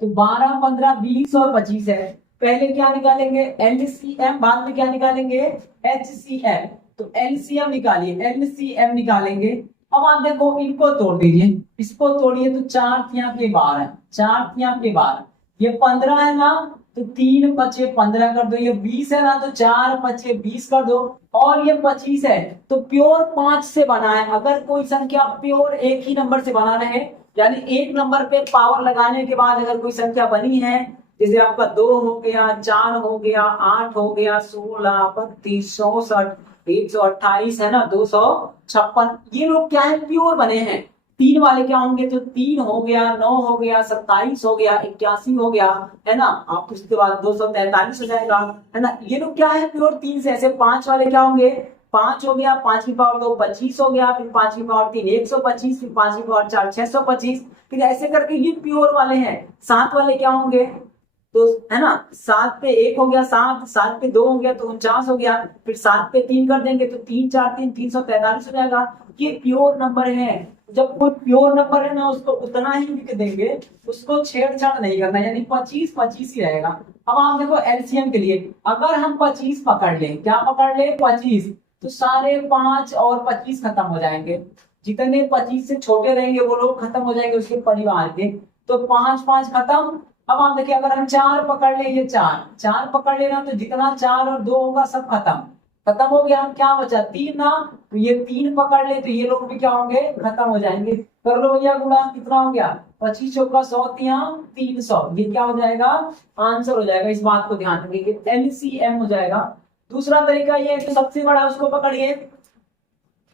तो 12, 15, 20 और 25 है। पहले क्या निकालेंगे? एलसीएम, बाद में क्या निकालेंगे? एचसीएफ। तो एलसीएम निकालिए, एलसीएम निकालेंगे। अब आप देखो इनको तोड़ दीजिए, इसको तोड़िए तो 4 तिया के 12, 4 तिया के 12। ये 15 है ना, तो 3 बचे 15 कर दो। ये 20 है ना, तो 4 बचे 20 कर दो। और ये 25 है, तो प्योर 5 से बना है। अगर कोई संख्या प्योर एक ही नंबर से बना रहे, यानी एक नंबर पे पावर लगाने के बाद अगर कोई संख्या बनी है, जैसे आपका 2 हो गया, 4 हो गया, 8 हो गया, 16, 32, 64, 128 है ना, 256, ये लोग क्या है? प्योर बने हैं। 3 वाले क्या होंगे? तो 3 हो गया, 9 हो गया, 27 हो गया, 81 हो गया, है ना। आप उसके बाद 243 हो जाएगा, है ना। ये लोग क्या है? प्योर 3 से। ऐसे 5 वाले क्या होंगे? 5 हो गया, 5 की पावर 2 25 हो गया, फिर 5 की पावर 3 125, फिर 5 की पावर 4 625, फिर ऐसे करके ये प्योर वाले हैं। 7 वाले क्या होंगे? तो है ना, 7 पे 1 हो गया 7, 7 पे 2 हो गया तो 49 हो गया, फिर 7 पे 3 कर देंगे तो 3 4 3 343 हो जाएगा। ये प्योर नंबर है। जब कोई प्योर नंबर है ना, उसको उतना ही लिख देंगे, उसको छेड़छाड़ नहीं करना, यानी 25 25 ही रहेगा। अब आप देखो एलसीएम के लिए, अगर हम 25 पकड़ ले, क्या पकड़ ले? 25, तो सारे 5 और 25 खत्म हो जाएंगे। जितने 25 से छोटे रहेंगे वो लोग खत्म हो जाएंगे उसके परिवार के। तो 5 5 खत्म। अब आप देखिए अगर हम 4 पकड़ ले, ये 4 पकड़ लेना, तो जितना 4 और 2 होगा सब खत्म, खत्म हो गया। क्या बचा? 3 ना, तो ये 3 पकड़ ले, तो ये लोग भी क्या होंगे? खत्म हो जाएंगे। कर लो भैया गुणा, कितना हो गया? 25 चौका 100 तिया 300, ये क्या हो जाएगा? आंसर हो जाएगा। इस बात को ध्यान रखिए, एलसीएम हो जाएगा। दूसरा तरीका ये है कि सबसे बड़ा उसको पकड़िए।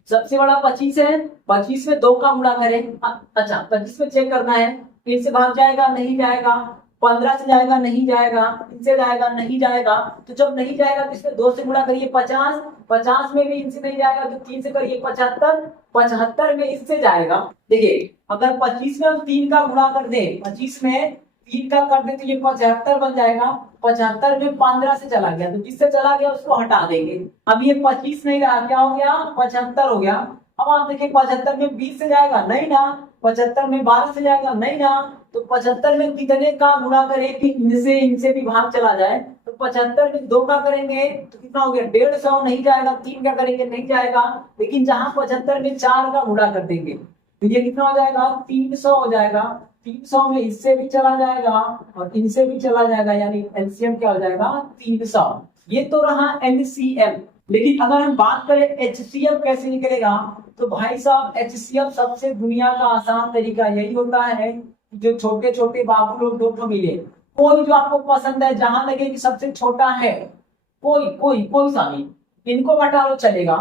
सबसे बड़ा 25 है, 25 में 2 का गुणा करें। अच्छा 25 में चेक करना है, फिर से भाग जाएगा? नहीं जाएगा। 15 से जाएगा? नहीं जाएगा। इनसे जाएगा? नहीं जाएगा। तो जब नहीं जाएगा तो इसमें 2 से गुणा करिए। 50, 50 में भी इनसे नहीं जाएगा तो 3 से करिए। 75, 75 में इससे जाएगा। देखिए अगर 25 में हम 3 का गुणा कर दे, 25 में 3 का कर दे तो ये 75 बन जाएगा। 75 में 15 से चला गया, तो जिससे चला गया उसको हटा देंगे। अब ये 25 नहीं रहा, क्या हो गया? 75 हो गया। अब आप देखिए 75 में 20 से जाएगा? नहीं ना। 75 में 12 से जाएगा? नहीं ना। तो 75 में कितने का गुणा करें कि इनसे भी भाग चला जाए? तो 75 में 2 का करेंगे तो कितना हो गया? 150। नहीं जाएगा। 3 का करेंगे? नहीं जाएगा। लेकिन जहां 75 में 4 का गुणा कर देंगे तो ये कितना हो जाएगा? 300 हो जाएगा। 300 में इससे भी चला जाएगा और इनसे भी चला जाएगा, यानी एलसीएम क्या हो जाएगा? 300। ये तो रहा एलसीएम। लेकिन अगर हम बात करें एचसीएफ कैसे निकलेगा, तो भाई साहब एचसीएफ सबसे दुनिया का आसान तरीका यही होता है, जो छोटे छोटे बाबू लोग 2 मिले, कोई जो आपको पसंद है, जहां लगे कि सबसे छोटा है, कोई सा भी, इनको घटा लो चलेगा।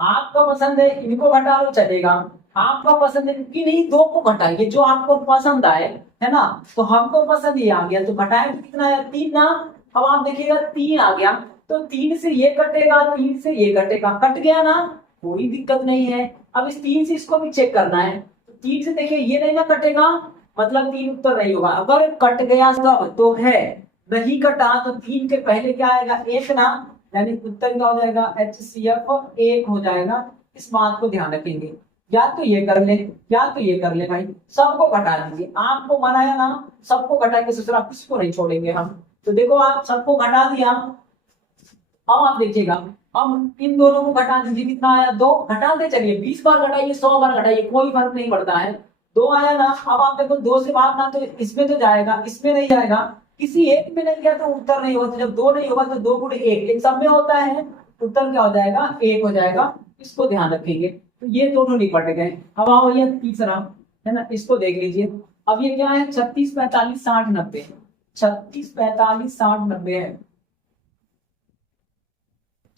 आपका पसंद है, इनको घटा लो चलेगा। आपका पसंद है कि नहीं, 2 को घटाएंगे जो आपको पसंद आए, है ना। तो हमको पसंद ये आ गया तो घटाएंगे तो कितना आया? 3 ना। अब आप देखिएगा 3 आ गया, तो 3 से ये कटेगा, 3 से ये कटेगा, कट गया ना, कोई दिक्कत नहीं है। अब इस 3 से इसको भी चेक करना है, तो 3 से देखिए ये नहीं ना कटेगा, मतलब 3 उत्तर नहीं होगा। अगर कट गया सब तो है, नहीं कटा तो 3 के पहले क्या आएगा? 1 ना, यानी उत्तर क्या हो जाएगा? एचसीएफ 1 हो जाएगा। इस बात को ध्यान रखेंगे। या तो ये कर ले या तो ये कर ले भाई, सबको घटा दीजिए। आपको मनाया ना, सबको घटाएंगे ससुरा, किसी को नहीं छोड़ेंगे हम। तो देखो आप सबको घटा दिया। अब आप देखिएगा, अब इन दोनों को घटा दीजिए, कितना आया? दो। घटाते चलिए, 20 बार घटाइए, 100 बार घटाइए, कोई फर्क नहीं पड़ता है। दो आया ना। अब आप देखो, दो से भागना तो इसमें तो जाएगा, इसमें नहीं जाएगा, किसी एक में नहीं गया तो उत्तर नहीं होगा। तो जब दो नहीं होगा तो दो गुणे एक, एक सब में होता है, उत्तर क्या हो जाएगा? एक हो जाएगा। इसको ध्यान रखेंगे। तो ये दोनों निपट गए। अब आओ ये तीसरा, है ना, इसको देख लीजिए। अब ये क्या है? 36, 45, 60, 90। 36, 45, 60, 90 है।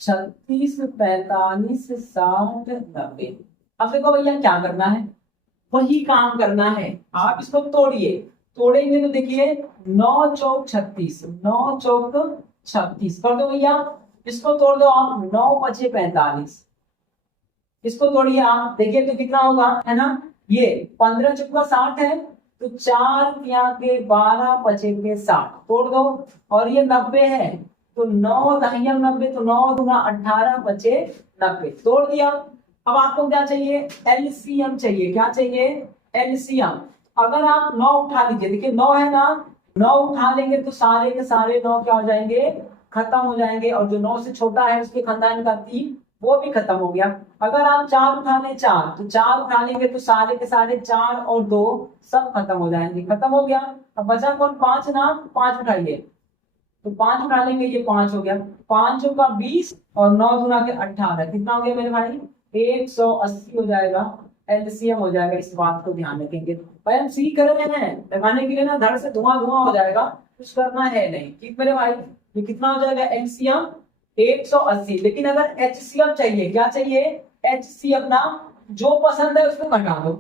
36, 45, 60, 90। अब देखो भैया क्या करना है, वही काम करना है। आप इसको तोड़िए, तोड़ेंगे तो देखिए 9 चौक 36, 9 चौक 36 कर दो भैया। इसको तोड़ दो आप, 9 बचे 45। इसको तोड़िए आप, देखिए तो कितना होगा, है ना? ये 15 चौका 60 है, तो 4 यहाँ के 12 बचे के 60 तोड़ दो। और ये 90 है, तो 9 दहिया 90, तो 9 दूना 18 बचे 90 तोड़ दिया। अब आपको क्या चाहिए? एलसीएम चाहिए। क्या चाहिए? एलसीएम। अगर आप 9 उठा लीजिए, देखिए 9 है ना, 9 उठा लेंगे तो सारे के सारे 9 क्या हो जाएंगे? खत्म हो जाएंगे। और जो 9 से छोटा है उसके खानदान का 3, वो भी खत्म हो गया। अगर आप 4 उठा लें, 4, तो 4 उठा लेंगे तो सारे के सारे 4 और 2 सब खत्म हो जाएंगे। खत्म हो गया। अब बचा कौन? 5 ना, 5 उठाइए, तो 5 उठा लेंगे, ये 5 हो गया। 5 का 20 और 9 गुना के 18, कितना हो गया मेरे भाई? 180 हो जाएगा। एलसीएम हो जाएगा। इस बात को ध्यान रखेंगे भाई। हम सीख रहे हैं लगाने के लिए ना, धड़ से धुआं धुआं हो जाएगा, कुछ करना है नहीं। ठीक मेरे भाई? ये कितना हो जाएगा? एलसीएम 180। लेकिन अगर एचसीएफ चाहिए, क्या चाहिए? एचसीएफ ना, जो पसंद है उसको घटा दो,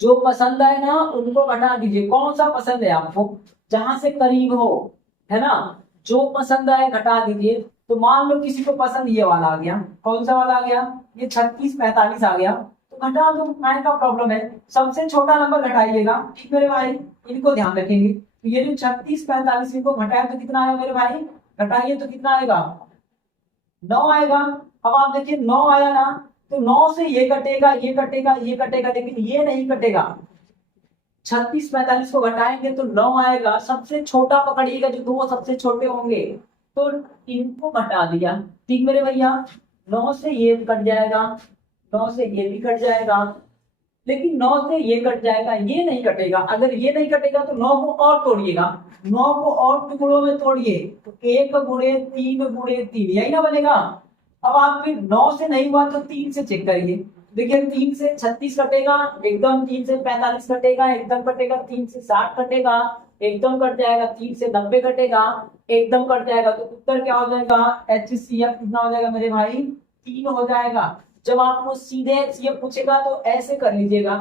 जो पसंद है ना उनको घटा दीजिए। कौन सा पसंद है आपको? जहां से करीब हो, है ना, जो पसंद है घटा दीजिए। तो मान लो किसी को पसंद ये वाला आ गया, कौन सा वाला आ गया? ये 36, 45 आ गया, तो घटा दो, काय का प्रॉब्लम है? सबसे छोटा नंबर घटाइएगा। ठीक मेरे भाई? इनको ध्यान रखेंगे। तो ये जो 36, 45 इनको घटाया तो कितना आया मेरे भाई? घटाइए तो कितना आएगा? 9 आएगा। अब आप देखिए 9 आया ना, तो 9 से ये कटेगा, ये कटेगा, ये कटेगा, लेकिन ये नहीं कटेगा। 36, 45 को घटाएंगे तो 9 आएगा। सबसे छोटा पकड़िएगा, जो दो सबसे छोटे होंगे, तो इनको घटा दिया। ठीक मेरे भैया? 9 से ये कट जाएगा, 9 से ये भी कट जाएगा, लेकिन 9 से ये कट जाएगा, ये नहीं कटेगा। अगर ये नहीं कटेगा तो 9 को और तोड़िएगा, 9 को और टुकड़ों में तोड़िए, तो 1 गुणे 3 गुणे 3, यही ना बनेगा। अब आप फिर 9 से नहीं हुआ तो 3 से चेक करिए। देखिए 3 से 36 कटेगा एकदम, 3 से 45 कटेगा एकदम कटेगा, 3 से 60 कटेगा एकदम कट जाएगा, 3 से 90 कटेगा एकदम कट जाएगा। तो उत्तर क्या हो जाएगा? एचसीएफ कितना हो जाएगा मेरे भाई? 3 हो जाएगा। जब आपको सीधे एचसीएफ पूछेगा तो ऐसे कर लीजिएगा।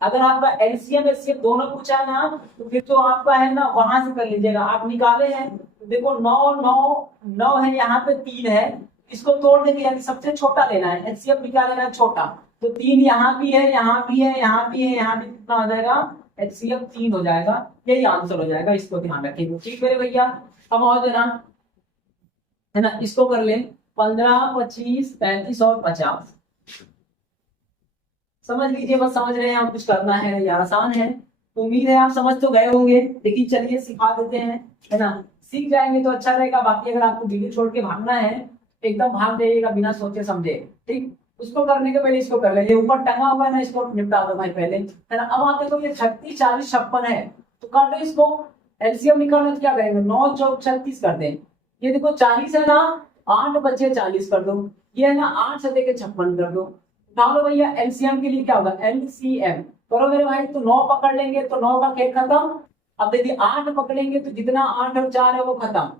अगर आपका एलसीएम एचसीएफ दोनों पूछा है ना, तो फिर तो आपका है ना वहां से कर लीजिएगा। आप निकाले हैं तो देखो 9 9 9 है, यहाँ पे 3 है, इसको तोड़ देंगे, यानी सबसे छोटा लेना है, एचसीएफ निकालेना है छोटा। तो 3 यहाँ भी है, यहाँ भी है, यहाँ भी है, यहाँ भी, कितना हो जाएगा? एचसीएफ 3 हो जाएगा। यही आंसर हो जाएगा। इसको ध्यान रखेंगे। ठीक मेरे भैया? अब और देना, है ना, इसको कर ले 15, 25, 35 और 50। समझ लीजिए, बस समझ रहे हैं हम, कुछ करना है या आसान है। उम्मीद है आप समझ तो गए होंगे, लेकिन चलिए सिखा देते हैं, है ना। सीख जाएंगे तो अच्छा रहेगा। बाकी अगर आपको वीडियो छोड़ के भागना है, एकदम भाग जाइएगा बिना सोचे समझे। ठीक, उसको करने के पहले इसको कर ले। ये ऊपर टंगा हुआ है ना, इसको निपटा दो भाई पहले, है ना। अब आप देखो ये 36, 40, 56 है, तो कर दो इसको। एलसीएम निकालना तो क्या करेंगे? 9 चौक 36 कर दें। ये देखो 40 है ना, 8 बचे 40 कर दो। ये है ना 8 सते के 56 कर दो। उठा लो भैया। एलसीएम के लिए क्या होगा? एलसीएम करो मेरे भाई। तो 9 पकड़ लेंगे तो 9 का खेल खत्म। अब देखिए 8 पकड़ेंगे तो जितना 8 और 4 है वो खत्म।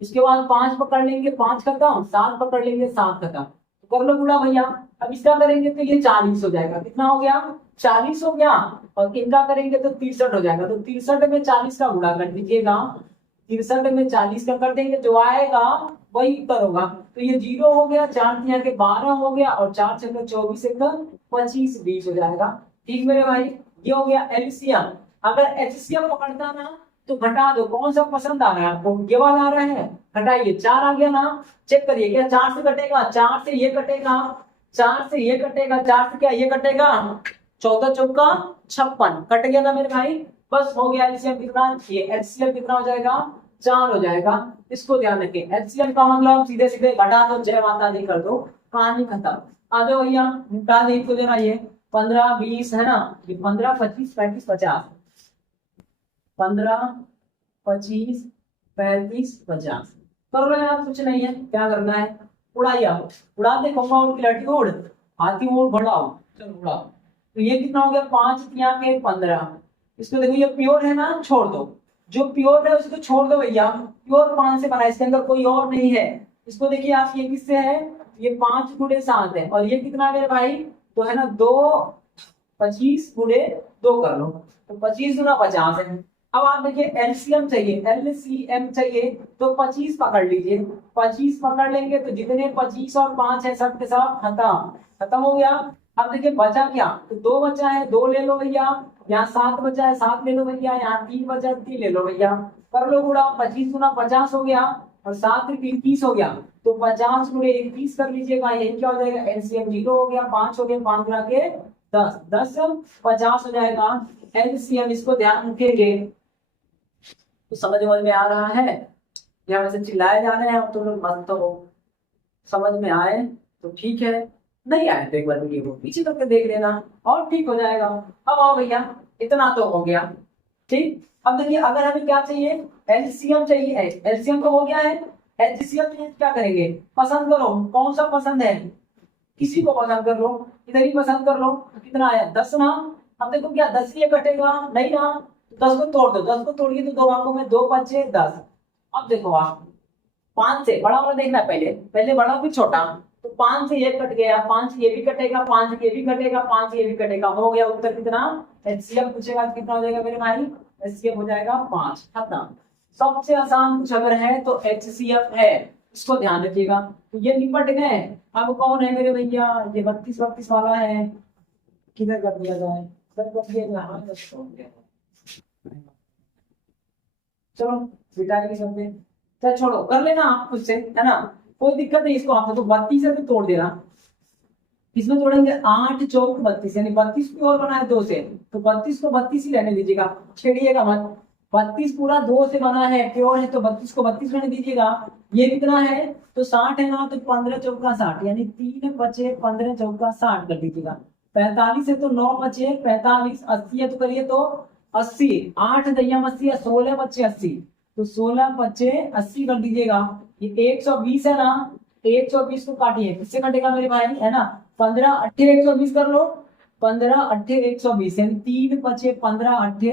इसके बाद 5 पकड़ लेंगे, 5 खत्म। 7 पकड़ लेंगे, 7 खत्म। तो कर लो गुणा भैया। अब इसका करेंगे तो ये 40 हो जाएगा। कितना हो गया? 40 हो गया। और इनका करेंगे तो 63 हो जाएगा। तो 63 में 40 का गुणा कर दीजिएगा। 63 में 40 का कर देंगे, जो आएगा वही उत्तर होगा। तो ये 0 हो गया, 4 यहाँ के 12 हो गया, और 4 छक्के 24, 25, 20 हो जाएगा। ठीक मेरे भाई? ये हो गया एलसीएम। अगर एचसीएम पकड़ता ना तो घटा दो। कौन सा पसंद आ रहा है आपको? ये वाला आ रहा है, घटाइए। 4 आ गया ना, चेक करिए क्या 4 से कटेगा? 4 से ये कटेगा, 4 से ये कटेगा, 4 से क्या ये कटेगा, 14 चौका 56 कट गया ना मेरे भाई। बस हो गया एलसीएम कितना, ये एचसीएफ कितना हो जाएगा, 4 हो जाएगा। इसको ध्यान रखें, एचसीएफ का मतलब सीधे सीधे घटा दो, जय माता दी कर दो, कहानी खत्म। आ जाओ भैया निपटा दे इसको देना, ये 15 20 है ना, ये 15 25 35 50, 15 25 35 50 कर लो यार, कुछ नहीं है, क्या करना है, उड़ाइए आप, उड़ा दे खम्बा और खिलाड़ी को उड़, हाथी उड़ बढ़ाओ, चलो उड़ाओ। तो ये कितना हो गया, 5 3 के 15। इसको देखो ये प्योर है ना, छोड़ दो, जो प्योर है उसको छोड़ दो भैया, प्योर 5 से बना है, इसके अंदर कोई और नहीं है। इसको देखिए आप, ये किससे है, ये 5 गुणे 7 है, और ये कितना है मेरे भाई, तो है ना 2 25 गुणे 2 कर लो, तो 25 गुना 50 है। अब आप देखिए एलसीएम चाहिए, एलसीएम चाहिए तो 25 पकड़ लीजिए, 25 पकड़ लेंगे तो जितने 25 और 5 है सब के सब खत्म, खत्म हो गया। अब देखिए बचा क्या, तो 2 बचा है, 2 ले लो भैया, यहाँ 7 बचा है, 7 ले लो भैया, यहाँ 3 बचा है, 3 ले लो भैया, कर लो गुणा, 25 गुना 50 हो गया, और 7 21 हो गया, तो 50 गुणे 21 कर लीजिएगा, यही क्या हो जाएगा, एलसीएम 0 हो गया, 5 हो गया, 5 गुना के 10, 10 50 हो जाएगा एलसीएम। इसको ध्यान रखेंगे तो समझ में आ रहा है, यहाँ वैसे चिल्लाए जा रहे हैं अब तो लोग, मत तो समझ में आए तो ठीक है, नहीं आए तो एक बार वीडियो को पीछे करके देख लेना और ठीक हो जाएगा। अब आओ भैया, इतना तो हो गया ठीक। अब देखिए अगर हमें क्या चाहिए, एलसीएम चाहिए, एलसीएम तो हो गया है, एचसीएफ क्या करेंगे, पसंद करो, कौन सा पसंद है, किसी को पसंद कर लो, इधर ही पसंद कर लो, कितना आया 10 ना। अब देखो क्या 10 ये कटेगा नहीं ना, 10 को तोड़ दो, 10 को तोड़िए तो 2 अंकों में 2 5 10। अब देखो आप 5 से बड़ा वाला देखना, पहले पहले बड़ा फिर छोटा, तो 5 से ये कट गया, 5 से ये भी कटेगा, 5 से ये भी कटेगा, 5 से ये भी कटेगा, हो गया उत्तर कितना, एचसीएफ पूछेगा कितना हो जाएगा मेरे भाई, एचसीएफ हो जाएगा 5, खत्म। सबसे आसान कुछ अगर है तो एचसीएफ है, इसको ध्यान रखिएगा। तो ये निपट गए। अब कौन है मेरे भैया, ये 32 32 वाला है, किधर कर दिया जाए, चलो बिटाई के चलते, चल छोड़ो, कर लेना आप खुद से, है ना, कोई दिक्कत नहीं। इसको आप तो 32 है तो तोड़ देना, इसमें तोड़ेंगे 8 चौक 32, यानी 32 की और बना है 2 से, तो 32 को 32 ही रहने दीजिएगा, छेड़िएगा मत। 32 पूरा 2 से बना है, प्योर है, तो 32 को 32 रहने दीजिएगा। ये कितना है, तो 60 है ना, तो 15 चौका 60, यानी 3 बचे 15 चौका 60 कर दीजिएगा। 45 है तो 9 बचे 45, 80 है तो करिए तो 80, 8 दहिया 80 है, 16 बचे 80, तो 16 बचे 80 कर दीजिएगा। ये 120 है ना, 120 को काटिए, किससे कटेगा मेरे भाई, है ना, 15 8 120 कर लो, 15 8 120, यानी 3 बचे 15 8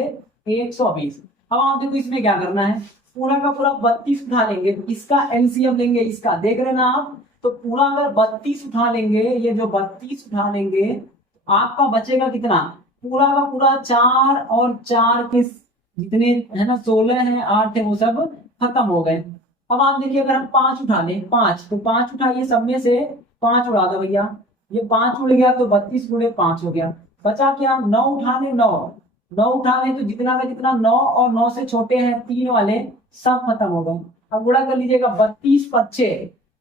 120। अब आप देखो इसमें क्या करना है, पूरा का पूरा 32 उठा लेंगे, इसका एलसीएम लेंगे, इसका देख रहे ना आप, तो पूरा अगर 32 उठा लेंगे, ये जो 32 उठा लेंगे, आपका बचेगा कितना, पूरा का पूरा 4 और 4 के जितने है ना 16 है 8 है वो सब खत्म हो गए। अब आप देखिए अगर हम 5 उठा लें, 5 तो 5 उठाइए, सब में से 5 उड़ा दो भैया, ये 5 उड़ गया तो 32 गुणे 5 हो गया, बचा क्या, 9 उठा ले, 9 उठा ले तो जितना का जितना 9 और 9 से छोटे हैं 3 वाले सब खत्म हो गए। अब गुणा कर लीजिएगा, 32 बच्चे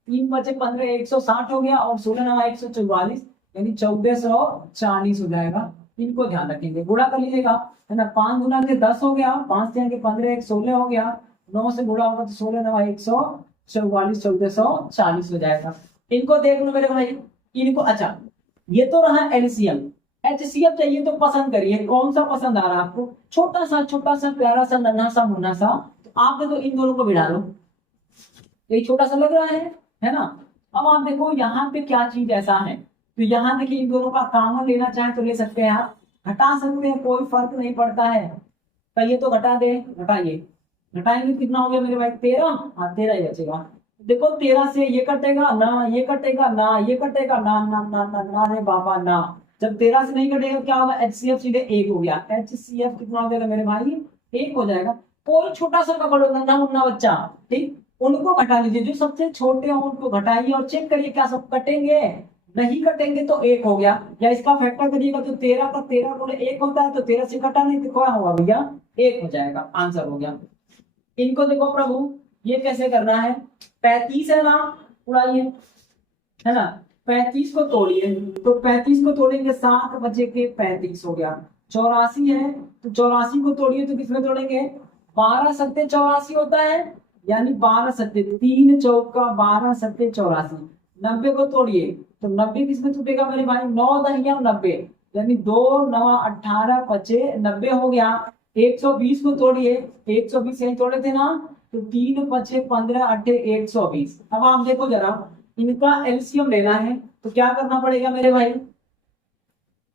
3 बचे 15 160 हो गया, और 16 नवा 144, यानी 1440 हो जाएगा। इनको ध्यान रखेंगे, गुणा कर लीजिएगा, है ना, 5 गुना के 10 हो गया, 5 से 15 1 16 हो गया, 9 से गुणा होगा तो 16 नवा 144 1440 हो जाएगा। इनको देख लो मेरे भाई, इनको, अच्छा ये तो रहा एलसीएम। एचसीएफ चाहिए तो पसंद करिए, कौन सा पसंद आ रहा है आपको, छोटा सा प्यारा सा नन्हा सा मुन्ना सा, तो आप देखो इन दोनों को बिठा लो, ये छोटा सा लग रहा है ना। अब आप देखो यहाँ पे क्या चीज ऐसा है, तो यहाँ देखिए इन दोनों का कॉमन लेना चाहे तो ले सकते हैं आप, घटा सकते हैं, कोई फर्क नहीं पड़ता है। कहिए तो घटा दे, घटाइए, घटाएंगे कितना हो गया मेरे भाई, 13, हाँ 13 ही बचेगा। देखो 13 से ये कटेगा ना, ये कटेगा ना, ये कटेगा ना, ना ना ना ना रे बाबा ना, जब 13 से नहीं कटेगा क्या होगा, एचसीएफ सीधे 1 हो गया, एचसीएफ कितना हो जाएगा मेरे भाई, 1 हो जाएगा। कोई छोटा सा पकड़ो, नन्हा मुन्ना बच्चा, ठीक, उनको घटा लीजिए, जो सबसे छोटे हो उनको घटाइए और चेक करिए क्या सब कटेंगे, नहीं कटेंगे तो 1 हो गया, या इसका फैक्टर करिएगा तो 13 का 13 गुणे 1 होता है, तो 13 से घटा नहीं तो क्या होगा भैया, 1 हो जाएगा, आंसर हो गया। इनको देखो प्रभु, ये कैसे करना है, 35 है ना, उड़ाइए, है ना, 35 को तोड़िए, तो 35 को तोड़ेंगे 7 बचे के 35 हो गया। 84 है तो 84 को तोड़िए तो किसमें तोड़ेंगे, 12 सत्ते 84 होता है, यानी 12 सत्ते 3 चौका 12 सत्ते 84। 90 को तोड़िए तो 90 किसमें टूटेगा मेरे भाई, 9 दहिया 90, यानी 2 9 18 बचे 90 हो गया। 120 को तोड़िए, 120 यही तोड़े थे ना, तो 3 बचे 15 8 120। अब आप देखो जरा, इनका एलसीएम लेना है तो क्या करना पड़ेगा मेरे भाई,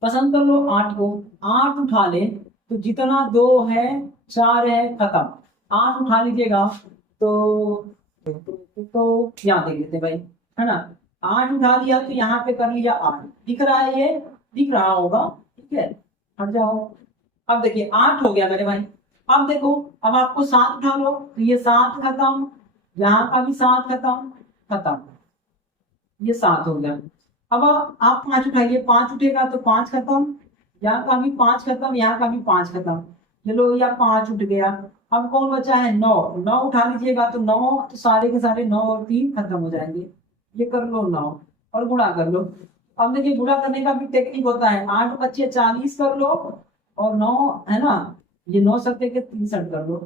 पसंद कर लो 8 को, 8 उठा ले तो जितना 2 है 4 है खत्म, 8 उठा लीजिएगा तो यहाँ देख लेते भाई, है ना। 8 उठा लिया तो यहाँ पे कर लिया 8, दिख रहा है, ये दिख रहा होगा, ठीक है, हट जाओ। अब देखिए 8 हो गया मेरे भाई। अब देखो, अब आपको 7 उठा लो तो ये 7 खत्म, यहाँ का भी 7 खत्म, खत्म, ये 7 हो गया। अब आप 5 उठाइए, 5 उठेगा तो 5 खत्म, यहाँ का भी 5 खत्म, यहाँ का भी 5 खत्म, चलो या 5 उठ गया। अब कौन बचा है, 9, 9 उठा लीजिएगा तो 9, तो सारे के सारे 9 और 3 खत्म हो जाएंगे। ये कर लो 9 और गुणा कर लो। अब देखिए गुणा करने का भी टेक्निक होता है, 8 बच्चे 40 कर लो और 9 है ना, ये 9 सत्ते के 63 कर लो,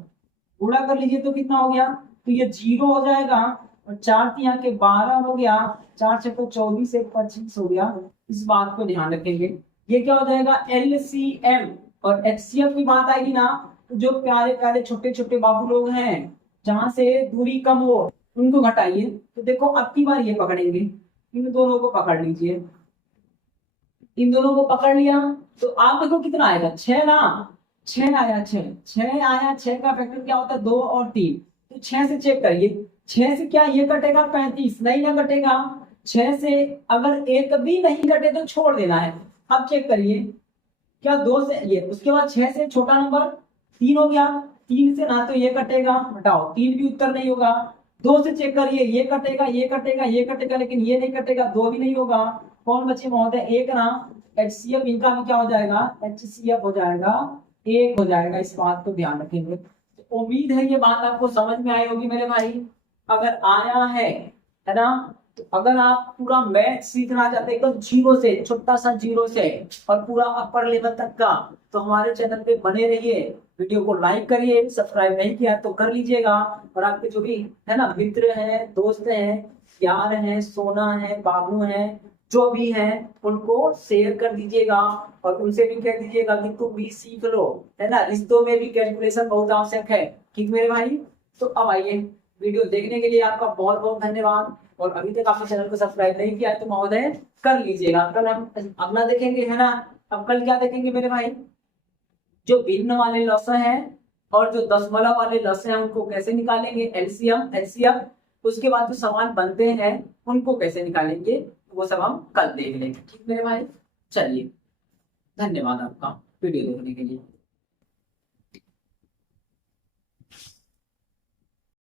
गुणा कर लीजिए तो कितना हो गया, तो ये 0 हो जाएगा और 4 यहाँ के 12 हो गया, 4 से 24 1 25 हो गया। इस बात को ध्यान रखेंगे, ये क्या हो जाएगा एलसीएम। और एचसीएफ की बात आएगी ना, तो जो प्यारे प्यारे छोटे छोटे बाबू लोग हैं जहां से दूरी कम हो उनको घटाइए। तो देखो अब की बार ये पकड़ेंगे, इन दोनों को पकड़ लीजिए, इन दोनों को पकड़ लिया तो आप देखो कितना आएगा, 6 ना, 6 आया, 6 आया, 6 का फैक्टर क्या होता है 2 और 3, तो 6 से चेक करिए, 6 से क्या ये कटेगा 35, नहीं ना कटेगा, 6 से अगर एक भी नहीं कटे तो छोड़ देना है। अब चेक करिए क्या 2 से ये, उसके बाद 6 से छोटा नंबर 3 हो गया, 3 से ना तो ये कटेगा, हटाओ 3 भी उत्तर नहीं होगा। 2 से चेक करिए, ये कटेगा ये कटेगा ये कटेगा, लेकिन ये नहीं कटेगा, 2 भी नहीं होगा। कौन बचे महोदय, 1 ना, एचसीएफ इनका भी क्या हो जाएगा, एचसीएफ हो जाएगा 1 हो जाएगा। इस बात को ध्यान रखेंगे। तो उम्मीद है ये बात आपको समझ में आई होगी मेरे भाई। अगर आया है ना, तो अगर आप पूरा मैथ सीखना चाहते हैं एकदम जीरो से, छोटा सा जीरो से और पूरा अपर लेवल तक का, तो हमारे चैनल पे बने रहिए। वीडियो को लाइक करिए, सब्सक्राइब नहीं किया तो कर लीजिएगा। और आपके जो भी है ना मित्र हैं, दोस्त हैं, यार हैं, सोना है, बाबू हैं, जो भी हैं उनको शेयर कर दीजिएगा और उनसे भी कह दीजिएगा कि तुम भी सीख लो, है ना। रिश्तों में भी कैलकुलेशन बहुत आवश्यक है, ठीक मेरे भाई। तो अब आइए, वीडियो देखने के लिए आपका बहुत बहुत धन्यवाद। और अभी तक आपने चैनल को सब्सक्राइब नहीं किया है तो महोदय कर लीजिएगा। कल हम अगला देखेंगे, है ना। अब कल क्या देखेंगे मेरे भाई, जो भिन्न वाले लस हैं और जो दशमलव वाले लस हैं उनको कैसे निकालेंगे, एलसीएम एलसीएम। उसके बाद जो सवाल बनते हैं उनको कैसे निकालेंगे, वो सब हम कल देख लेंगे, ठीक मेरे भाई। चलिए, धन्यवाद आपका वीडियो देखने के लिए।